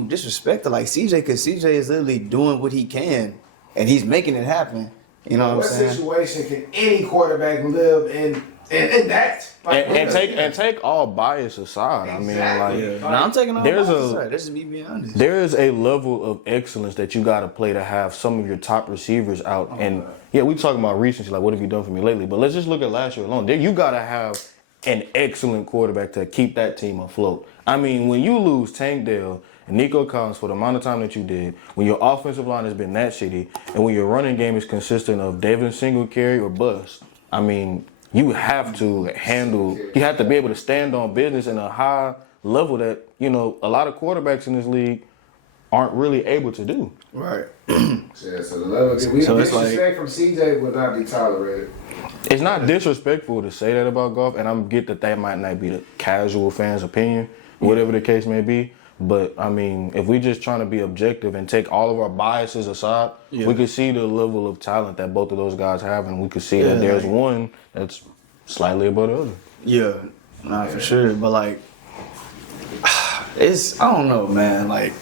disrespect to like CJ, because CJ is literally doing what he can, and he's making it happen. You know what What I'm saying? situation can any quarterback live in that? Like, and take all bias aside, I mean, Exactly. like, Now I'm taking all There's boxes a- aside. This is me being honest. there is a level of excellence that you got to play to have some of your top receivers out. And yeah, we talking about recency, like what have you done for me lately? But let's just look at last year alone. There, you got to have an excellent quarterback to keep that team afloat. I mean, when you lose Tank Dell and Nico Collins for the amount of time that you did, when your offensive line has been that shitty, and when your running game is consistent of Devin Singletary or bust, I mean, you have to you have to be able to stand on business in a high level that, a lot of quarterbacks in this league aren't really able to do. Right. Yeah, so the level So it's disrespect from CJ would not be tolerated. It's not disrespectful to say that about Goff, and I get that might not be the casual fan's opinion, whatever the case may be. But, I mean, if we're just trying to be objective and take all of our biases aside, we could see the level of talent that both of those guys have, and we could see that there's one that's slightly above the other. Yeah, nah, for sure. But like, I don't know, man. Like,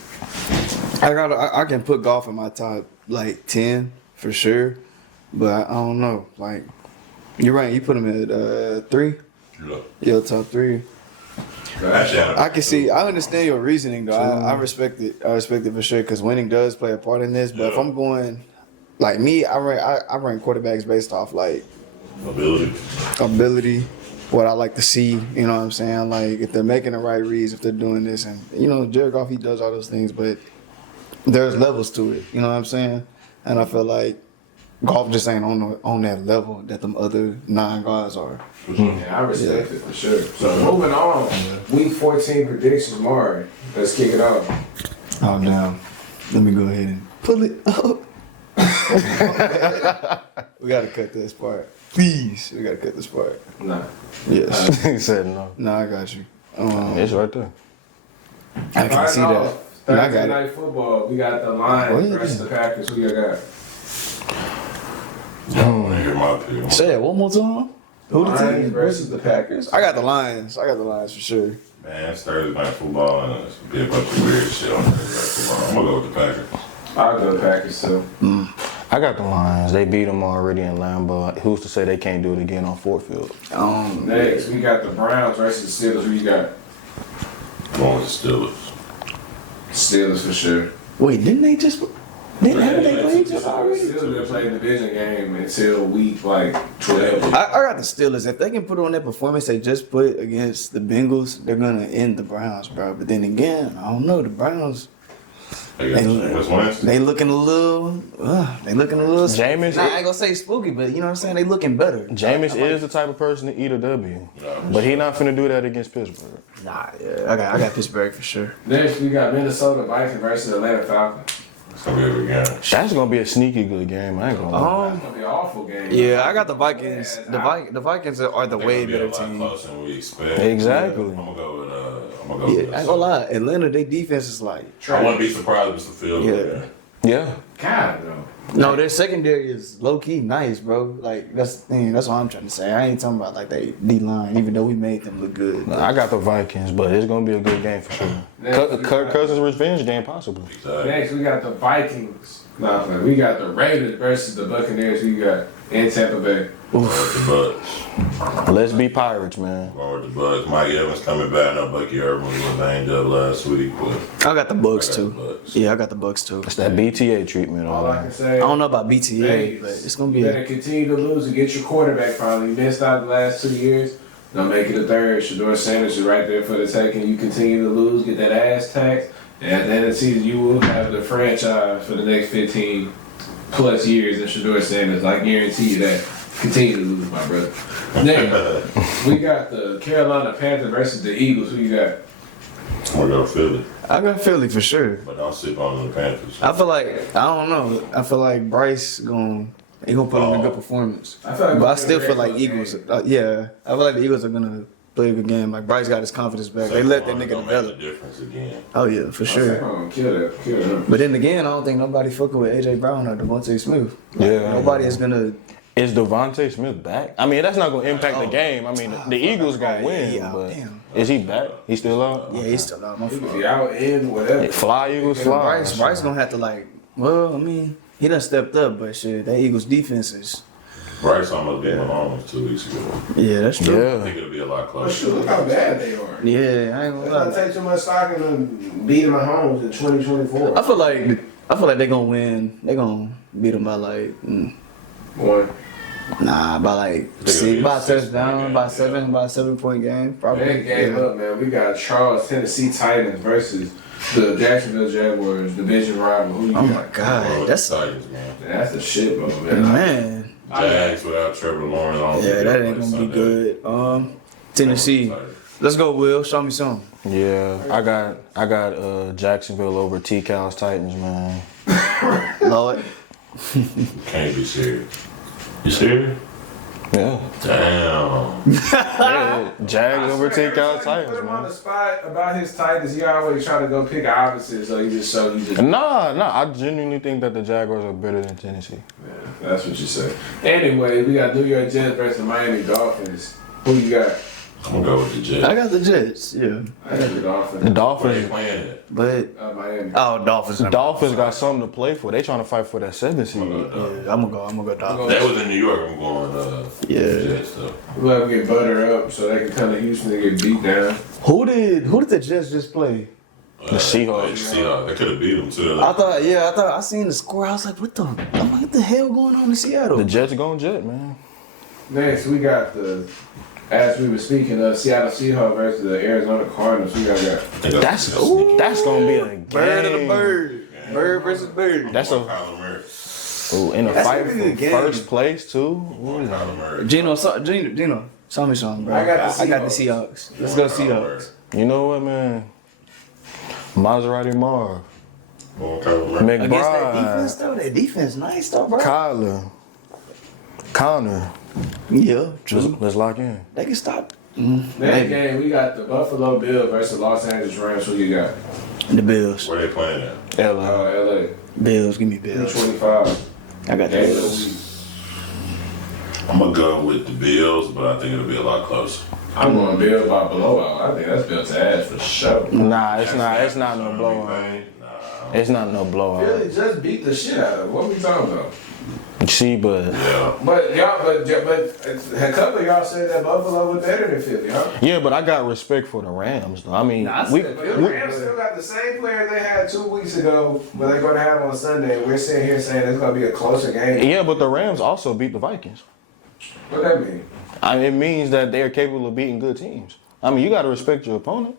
I can put Goff in my top like 10 for sure, but I don't know. Like, you're right. You put him at 3. Yeah, top 3. I can see. I understand your reasoning though. I respect it. I respect it for sure because winning does play a part in this. But if I'm going, like me, I rank quarterbacks based off like ability, what I like to see. You know what I'm saying? Like if they're making the right reads, if they're doing this, and Jared Goff, he does all those things, but there's levels to it. You know what I'm saying? And I feel like Golf just ain't on that level that them other 9 guys are. Yeah, I respect it for sure. So moving on, week 14 predictions, Omari. Let's kick it off. Oh damn. Let me go ahead and pull it up. We gotta cut this part. Please. We gotta cut this part. Nah. Yes. He said no. No, I got you. It's right there. I can see that. And I Thursday got it. night football. We got the Lions versus the Packers. Who you got? I don't want to hear my pick. Say it one more time. Who the Lions team versus the Packers. I got the Lions. I got the Lions for sure. Man, it's Thursday night football and it's be a bunch of weird shit on Thursday night football. I'm gonna go with the Packers. I'll go the Packers too. I got the Lions. They beat them already in Lambeau. Who's to say they can't do it again on Ford Field? Next, we got the Browns versus the Steelers. Who you got? I'm going with the Steelers. Steelers for sure. Wait, didn't they just? Haven't they played each other The already? Steelers been playing the division game until week like 12. I got the Steelers. If they can put on that performance they just put against the Bengals, they're gonna end the Browns, bro. But then again, I don't know. The Browns, They got Jameis Winston. they looking a little. Jameis- Nah, I ain't gonna say spooky, but you know what I'm saying. They looking better. Jameis is the type of person to eat a W. But he not finna do that against Pittsburgh. Nah, yeah, I got Pittsburgh for sure. Next, we got Minnesota Vikings versus Atlanta Falcons. It's gonna be a good game. That's gonna be a sneaky good game. I ain't gonna lie. It's gonna be an awful game. Yeah, I got the Vikings. The Vikings are the way They're better gonna be a lot team. closer than we expect. Exactly. I'm gonna go with Yeah, I ain't gonna lie. Atlanta, their defense is like. I wouldn't be surprised if it's the field goal Yeah. game. Yeah. Kind of though. No, their secondary is low key nice, bro. Like that's the thing. That's what I'm trying to say. I ain't talking about like they D line, even though we made them look good. I got the Vikings, but it's gonna be a good game for sure. Kirk Cousins' revenge game, possibly. Exactly. Next, we got the Vikings. No, we got the Raiders versus the Buccaneers. Who you got in Tampa Bay? Going with the Bucks. Let's be Pirates, man. Going with the Bucks. Mike Evans coming back. No, Bucky Irvin was banged up last week, but I got the Bucks I got too. the Bucks. Yeah, I got the Bucks too. It's that BTA treatment. All I can say. I don't know about BTA, Vegas, but it's gonna be you better continue to lose and get your quarterback. Probably you missed out the last 2 years. Don't make it a third. Shador Sanders is right there for the taking. You continue to lose, get that ass taxed, and at the end of the season, you will have the franchise for the next 15 plus years. And Shador Sanders, I guarantee you that. Continue to lose, my brother. Next, we got the Carolina Panthers versus the Eagles. Who you got? I'm gonna go Philly, I got Philly for sure. but don't sleep on the Panthers. I feel like I don't know. I feel like Bryce gonna put on a good performance. I feel like But I it's still gonna be a feel like very Eagles. close Yeah, I feel like the Eagles are gonna play a good game. Like Bryce got his confidence back. They let that nigga Gonna make develop. the difference again. Oh yeah, for Sure. sure. Kill them. But then again, I don't think nobody fucking with AJ Brown or Devontae Smith. Yeah. Nobody is gonna. Is Devontae Smith back? I mean, that's not gonna impact the game. I mean, the Eagles gonna win, Yeah, but damn. is he back? He still out? Yeah, he's still out. My He could fault. be out in whatever. Fly Eagles, fly. Bryce gonna have to like. Well, I mean, he done stepped up, but shit, that Eagles defense is. Bryce almost beat Mahomes 2 weeks ago. Yeah, that's true. I Yeah. think it'll be a lot But closer. shoot, look how bad they are. Yeah, I ain't It's gonna gonna lie. take too much stock in them beating Mahomes in 2024. I feel like they gonna win. They gonna beat them by like. One. Nah, by like They're gonna by be a touchdown, by 6-point game, 7 point game, probably. That game Yeah. up, man. We got Charles, Tennessee Titans versus the Jacksonville Jaguars, division rival. Who you Oh got? my Going God, with that's the Titans, man. That's a shit, man. man. Jags without Trevor Lawrence. I don't Yeah, think that they'll ain't play gonna be Sunday. good. Tennessee. Let's go, Will. Show me some. Yeah, I got Jacksonville over TCal's Titans, man. Lord. Can't be serious. You serious? Yeah. Damn. Yeah, Jags over Every time TCal's you Titans, put him on man. the spot about his Titans, he always try to go pick opposites, so you just Nah, I genuinely think that the Jaguars are better than Tennessee. Yeah, that's what you say. Anyway, we got New York Jets versus the Miami Dolphins. Who you got? I'm gonna go with the Jets. I got the Jets. Yeah, I got the The Dolphins. Where they Dolphins, playing it? but Miami. Dolphins. the Dolphins got something to play for. They trying to fight for that 7th seed. Yeah, I'm gonna go Dolphins. That was in New York. I'm going Yeah. Jets though. We'll have to get butter up so they can come to Houston and get beat down. Who did the Jets just play? The Seahawks. Seahawks. They could have beat them too. I thought I seen the score. I was like, what the hell going on in Seattle? The Jets going Jet, man. Next, we got as we were speaking of Seattle Seahawks versus the Arizona Cardinals. Who y'all got? That's gonna be a game. Bird of the bird. Bird versus bird. That's a Kyler Murray. Ooh, in a That's fight gonna be a for good game. first place too. Ooh. Kyler Murray. Gino, tell me something, bro. I got the Seahawks. Let's go Seahawks. You know what, man? Maserati Marv, Kyler Murray. Against that McBride, defense, though, that defense nice, though, bro. Kyler, Connor. Yeah, true. Let's lock in. They can stop. Next game, we got the Buffalo Bills versus Los Angeles Rams. Who you got? The Bills. Where they playing at? LA. LA. Bills, give me Bills. 225. I got the Game of the Bills. week. I'm gonna go with the Bills, but I think it'll be a lot closer. I'm going Bills by blowout. I think that's built to ass for sure. Nah, it's not. It's not no blowout. Nah. It's not no blowout. Philly just beat the shit out of them. What we talking about? See, but Yeah. But a couple of y'all said that Buffalo was better than Philly, huh? yeah, but I got respect for the Rams, though. I mean, Nah, I we, said But the Rams still got the same players they had 2 weeks ago, but they're going to have on Sunday. We're sitting here saying it's going to be a closer game. yeah, but the Rams also beat the Vikings. What that mean? I mean, it means that they're capable of beating good teams. I mean, you got to respect your opponent.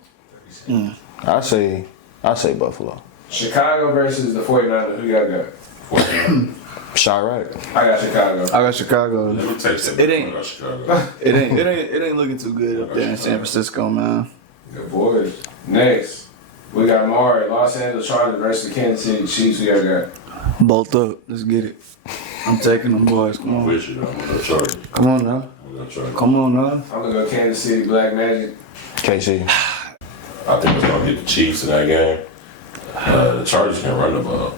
I say Buffalo. Chicago versus the 49ers. Who y'all got? Chirac. I got Chicago. I got Chicago. Let me take that. It ain't- I got Chicago. It ain't looking too good up there in San Francisco, man. Good boys. Next, we got Omari, Los Angeles Chargers versus the Kansas City Chiefs. Who y'all got? Bolt up. Let's get it. I'm taking them boys. Come I'm on. with you though. I'm gonna go Chargers. Come on now. I'm gonna go Chargers. Come on now. I'm going to go Kansas City Black Magic. KC. I think it's gonna get the Chiefs in that game. The Chargers can run the ball.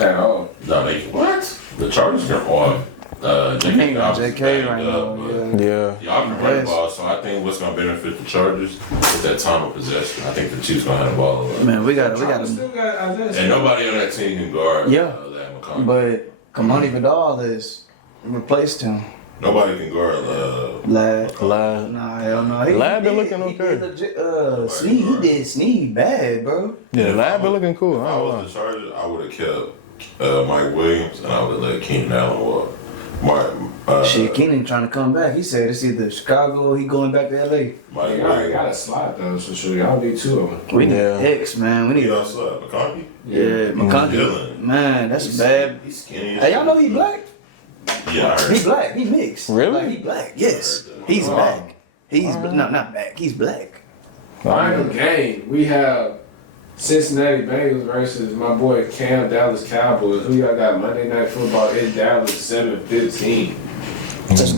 At all. No, they can. What? The Chargers can on. JK Dobbins is JK banged right up, now, but Yeah. y'all can run the ball, so I think what's gonna benefit the Chargers is that time of possession. I think the Chiefs gonna have the ball a lot. Man, we got Still got Isaiah. And nobody on that team can guard Yeah. Lad McConkey. But Kamani Vidal has replaced him. Nobody can guard Lad. Lad. Nah, hell no. Lad been looking He okay. did legit, Sneed. He did Sneed bad, bro. Yeah, Lad been looking cool. If I I don't know. was the Chargers, I would have kept Mike Williams and I would have let Keenan Allen walk. Shit, Keenan trying to come back. He said it's either Chicago or he going back to LA. Mike Y'all Williams. got a slot though, so sure y'all need 2 of them. We need Yeah. X, man. We need He also McConkey. Yeah, McConkey. Dylan. Man, that's bad. He's skinny. as Hey, y'all shit. know he black? Yeah, I heard. He black. He mixed. Really? Like, he black. Yes. He's black. No, not black. He's black. Final game, we have Cincinnati Bengals versus my boy Cam Dallas Cowboys. Who y'all got Monday Night Football in Dallas 7:15?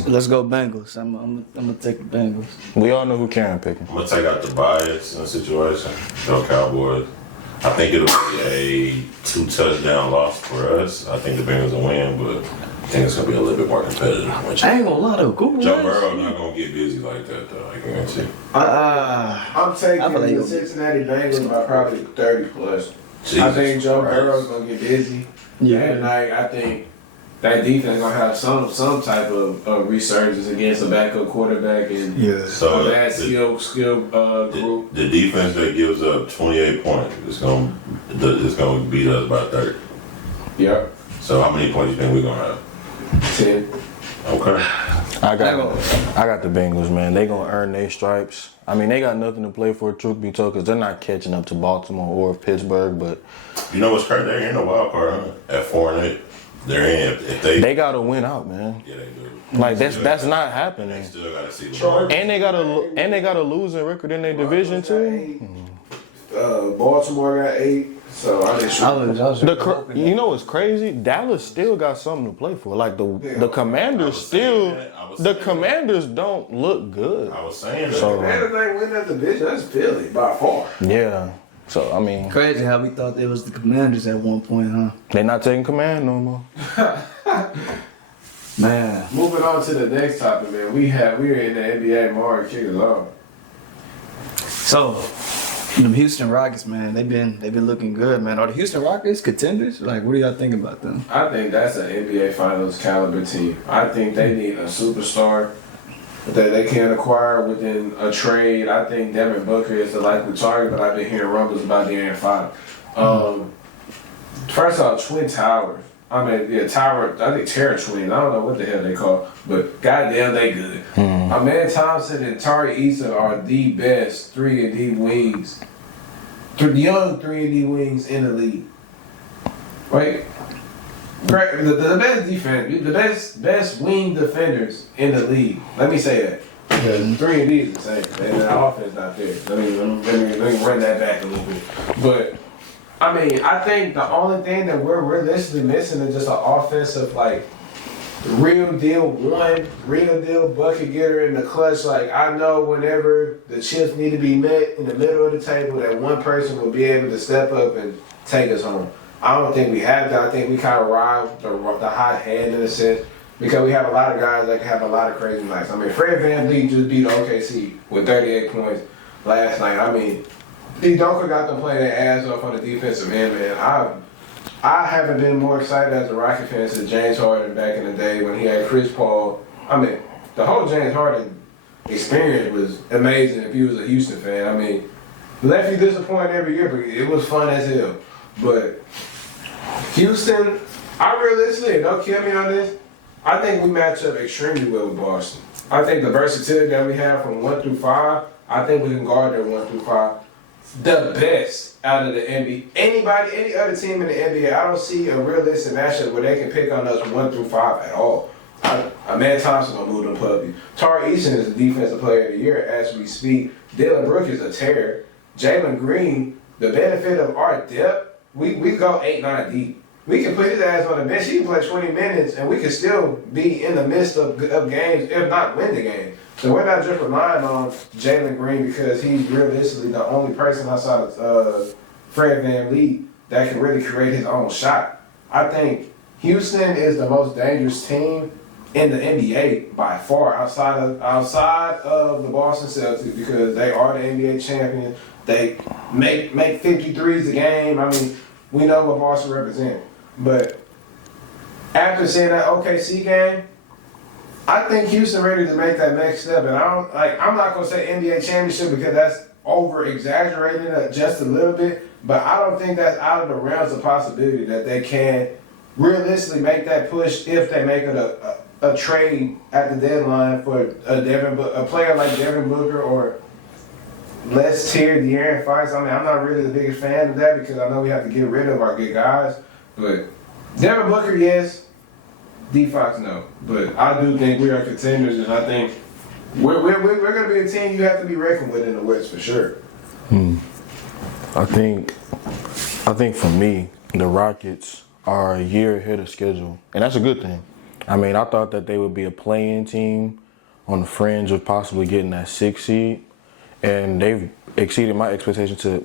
Let's go Bengals. I'm gonna take the Bengals. We all know who Karen picking. I'm gonna take out the bias in the situation. Go Cowboys. I think it'll be a 2 touchdown loss for us. I think the Bengals will win, but I think it's gonna be a little bit more competitive. I ain't gonna lie though. Cooper Joe Rush. Burrow not gonna get busy like that though. I guarantee. I'm taking I feel like the you'll- Cincinnati Bengals by probably 30 plus. I Jesus think Joe Christ. Burrow's gonna get busy. Yeah. And I think that defense gonna have some type of resurgence against a backup quarterback and Yeah. So a bad the, skill group. the defense that gives up 28 points is gonna beat us by 30. Yep. So how many points you think we're gonna have? 10. Okay. I got the Bengals, man. They gonna earn their stripes. I mean, they got nothing to play for, truth be told, because they're not catching up to Baltimore or Pittsburgh. But You know what's crazy? They're in the wild card, huh? At 4-8. They're in. If they gotta win out, man. yeah, they do. Like that's not They happening. still gotta see the And they got a losing record in their division too. Baltimore got 8. So I didn't shoot. You know what's crazy? Dallas still got something to play for. Like the Commanders still, the Commanders don't look good. I was saying that. So Man, if they win that division, that's Philly by far. yeah. So I mean, Crazy how we thought they was the Commanders at one point, huh? they're not taking command no more. Man. Moving on to the next topic, man. We're in the NBA. Mari, kick us off. So, them Houston Rockets, man, they've been looking good, man. Are the Houston Rockets contenders? Like, what do y'all think about them? I think that's an NBA Finals caliber team. I think they need a superstar that they can acquire within a trade. I think Devin Booker is the likely target, but I've been hearing rumbles about De'Aaron Fox. First off, Twin Towers. I mean, yeah, Tower. I think Terra Twins. I don't know what the hell they call, but goddamn, they good. My man Thompson and Tari Eason are the best 3-and-D wings, young 3-and-D wings in the league. Right? The best defense, the best wing defenders in the league. Let me say that. Because 3 of these are the same. And the offense not there. Let me run that back a little bit. But I mean, I think the only thing that we're realistically missing is just an offensive, like, real deal bucket getter in the clutch. Like, I know whenever the chips need to be met in the middle of the table, that one person will be able to step up and take us home. I don't think we have that. I think we kind of ride the hot hand in a sense because we have a lot of guys that can have a lot of crazy nights. I mean, Fred VanVleet just beat OKC with 38 points last night. I mean, D. Dunker got them playing their ass off on the defensive end, man. I haven't been more excited as a Rocket fan since James Harden back in the day when he had Chris Paul. I mean, the whole James Harden experience was amazing if you was a Houston fan. I mean, left you disappointed every year, but it was fun as hell. But Houston, I realistically, don't kill me on this, I think we match up extremely well with Boston. I think the versatility that we have from 1 through 5, I think we can guard their 1 through 5. The best out of the NBA. Any other team in the NBA, I don't see a realistic matchup where they can pick on us 1 through 5 at all. Man Thompson gonna move them puppy. Tari Eason is the defensive player of the year as we speak. Dylan Brooks is a terror. Jalen Green, the benefit of our depth, we go 8-9 deep. We can put his ass on the bench. He can play 20 minutes, and we can still be in the midst of games, if not win the game. So we're not just relying on Jalen Green because he's realistically the only person outside of Fred VanVleet that can really create his own shot. I think Houston is the most dangerous team in the NBA by far outside of the Boston Celtics because they are the NBA champions. They make 53s a game. I mean, we know what Boston represents. But after seeing that OKC game, I think Houston ready to make that next step. And I'm not gonna say NBA championship because that's over exaggerating it just a little bit. But I don't think that's out of the realms of possibility that they can realistically make that push if they make it a trade at the deadline for a player like Devin Booker or less tier De'Aaron Fox. I mean, I'm not really the biggest fan of that because I know we have to get rid of our good guys. But Devin Booker, yes. D Fox, no. But I do think we are contenders, and I think we're going to be a team you have to be reckoned with in the West for sure. I think for me, the Rockets are a year ahead of schedule, and that's a good thing. I mean, I thought that they would be a play-in team on the fringe of possibly getting that 6th seed, and they've exceeded my expectations to,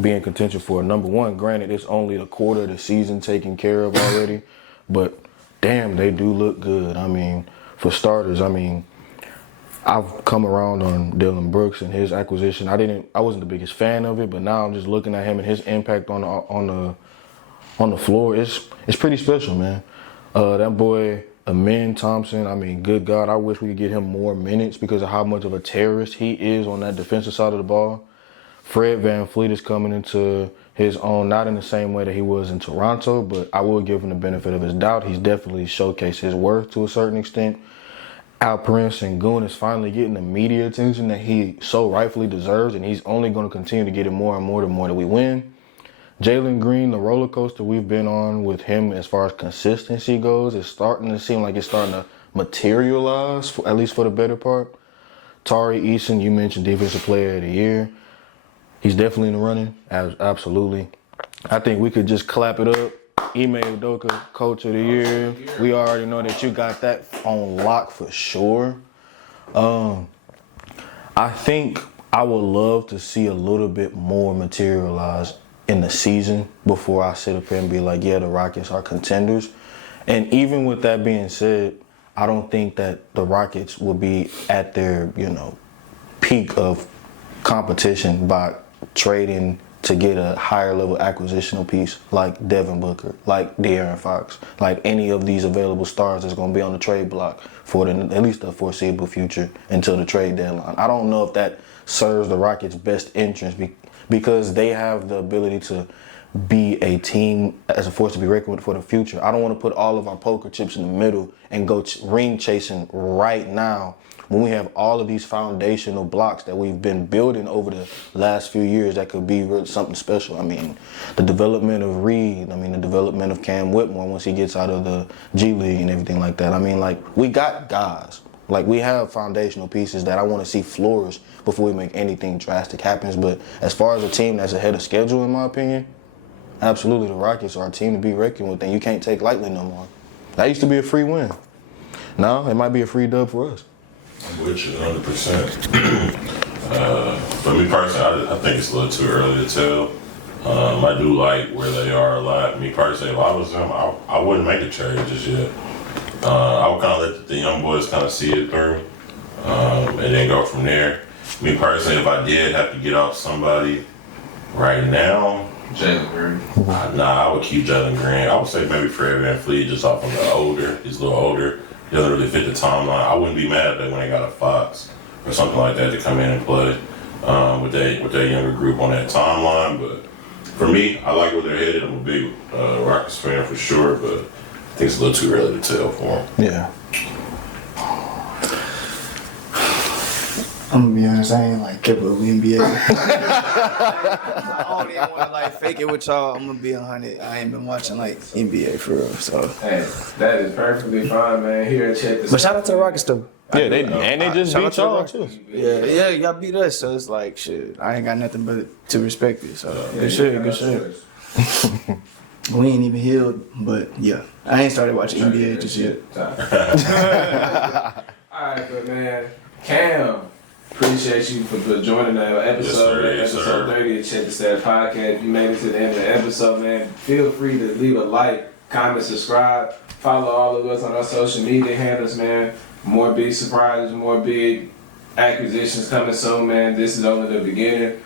be in contention for number one. Granted, it's only a quarter of the season taken care of already, but damn, they do look good. I mean, for starters, I've come around on Dylan Brooks and his acquisition. I wasn't the biggest fan of it, but now I'm just looking at him and his impact on the floor. It's pretty special, man. That boy, Amen Thompson, good God, I wish we could get him more minutes because of how much of a terrorist he is on that defensive side of the ball. Fred VanVleet is coming into his own, not in the same way that he was in Toronto, but I will give him the benefit of his doubt. He's definitely showcased his worth to a certain extent. Alperen Sengun is finally getting the media attention that he so rightfully deserves, and he's only going to continue to get it more and more the more that we win. Jalen Green, the roller coaster we've been on with him as far as consistency goes, is starting to seem like it's starting to materialize, at least for the better part. Tari Eason, you mentioned Defensive Player of the Year. He's definitely in the running, absolutely. I think we could just clap it up. Ime Udoka, Coach of the Year. We already know that you got that on lock for sure. I think I would love to see a little bit more materialize in the season before I sit up here and be like, yeah, the Rockets are contenders. And even with that being said, I don't think that the Rockets will be at their, peak of competition by trading to get a higher level acquisitional piece like Devin Booker, like De'Aaron Fox, like any of these available stars that's going to be on the trade block for at least the foreseeable future until the trade deadline. I don't know if that serves the Rockets' best interest because they have the ability to be a team as a force to be reckoned with for the future. I don't want to put all of our poker chips in the middle and go ring chasing right now when we have all of these foundational blocks that we've been building over the last few years that could be really something special. I mean, the development of Reed, the development of Cam Whitmore once he gets out of the G League and everything like that. I mean, like, we got guys. Like, we have foundational pieces that I want to see flourish before we make anything drastic happens. But as far as a team that's ahead of schedule, in my opinion, absolutely the Rockets are a team to be reckoned with, and you can't take lightly no more. That used to be a free win. Now it might be a free dub for us. I'm with you 100%. For me personally, I think it's a little too early to tell. I do like where they are a lot. Me personally, if I was them, I wouldn't make a trade just yet. I would kind of let the young boys kind of see it through, and then go from there. Me personally, if I did have to get off somebody right now, Jalen Green. I would keep Jalen Green. I would say maybe Fred VanVleet just off of the older. He's a little older. He doesn't really fit the timeline. I wouldn't be mad at that when they got a Fox or something like that to come in and play with that younger group on that timeline. But for me, I like where they're headed. I'm a big Rockets fan for sure, but I think it's a little too early to tell for them. Yeah. I'm gonna be honest, I ain't like kept up with NBA. I don't even want to like fake it with y'all. I'm gonna be 100. I ain't been watching like NBA for real. So, Hey, that is perfectly fine, man. Here, check this. but shout out to the Rockets though. Yeah, they just Shout out beat to y'all the too. Yeah, y'all beat us, so it's like shit. I ain't got nothing but to respect it. So good shit, good shit. We ain't even healed, but yeah, I ain't started watching NBA just yet. Alright, but man, Cam, appreciate you for joining the episode, Yes, sir. episode 30 of Check the Stat Podcast. If you made it to the end of the episode, man, feel free to leave a like, comment, subscribe, follow all of us on our social media handles, man. More big surprises, more big acquisitions coming soon, man. This is only the beginning.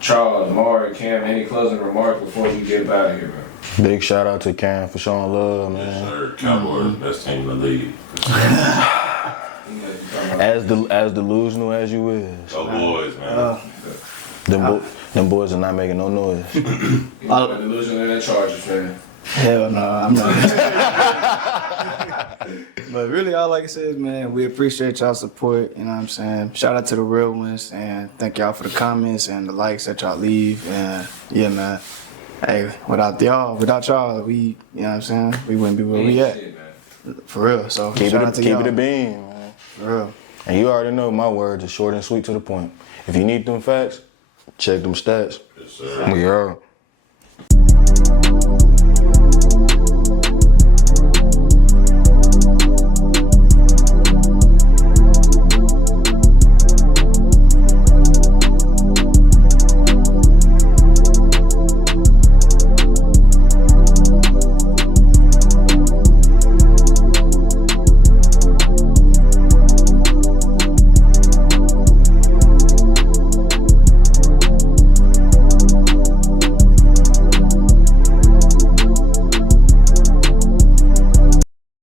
Charles, Omari, Cam, any closing remarks before we get out of here, man? Big shout out to Cam for showing love, Yes, man. sir. Cowboys, best team in the league. As delusional as you is. Go boys, man. Them boys are not making no noise. You know, delusional and Chargers, man. Hell no, I'm not. But really, all I can say is, man, we appreciate y'all support. You know what I'm saying? Shout out to the real ones, and thank y'all for the comments and the likes that y'all leave. And yeah, man. Hey, without y'all, we, you know what I'm saying? We wouldn't be where we at. Shit, man. For real. So Keep shout out to y'all. it a beam, man. For real. And you already know my words are short and sweet to the point. If you need them facts, check them stats. Yes, sir. We are.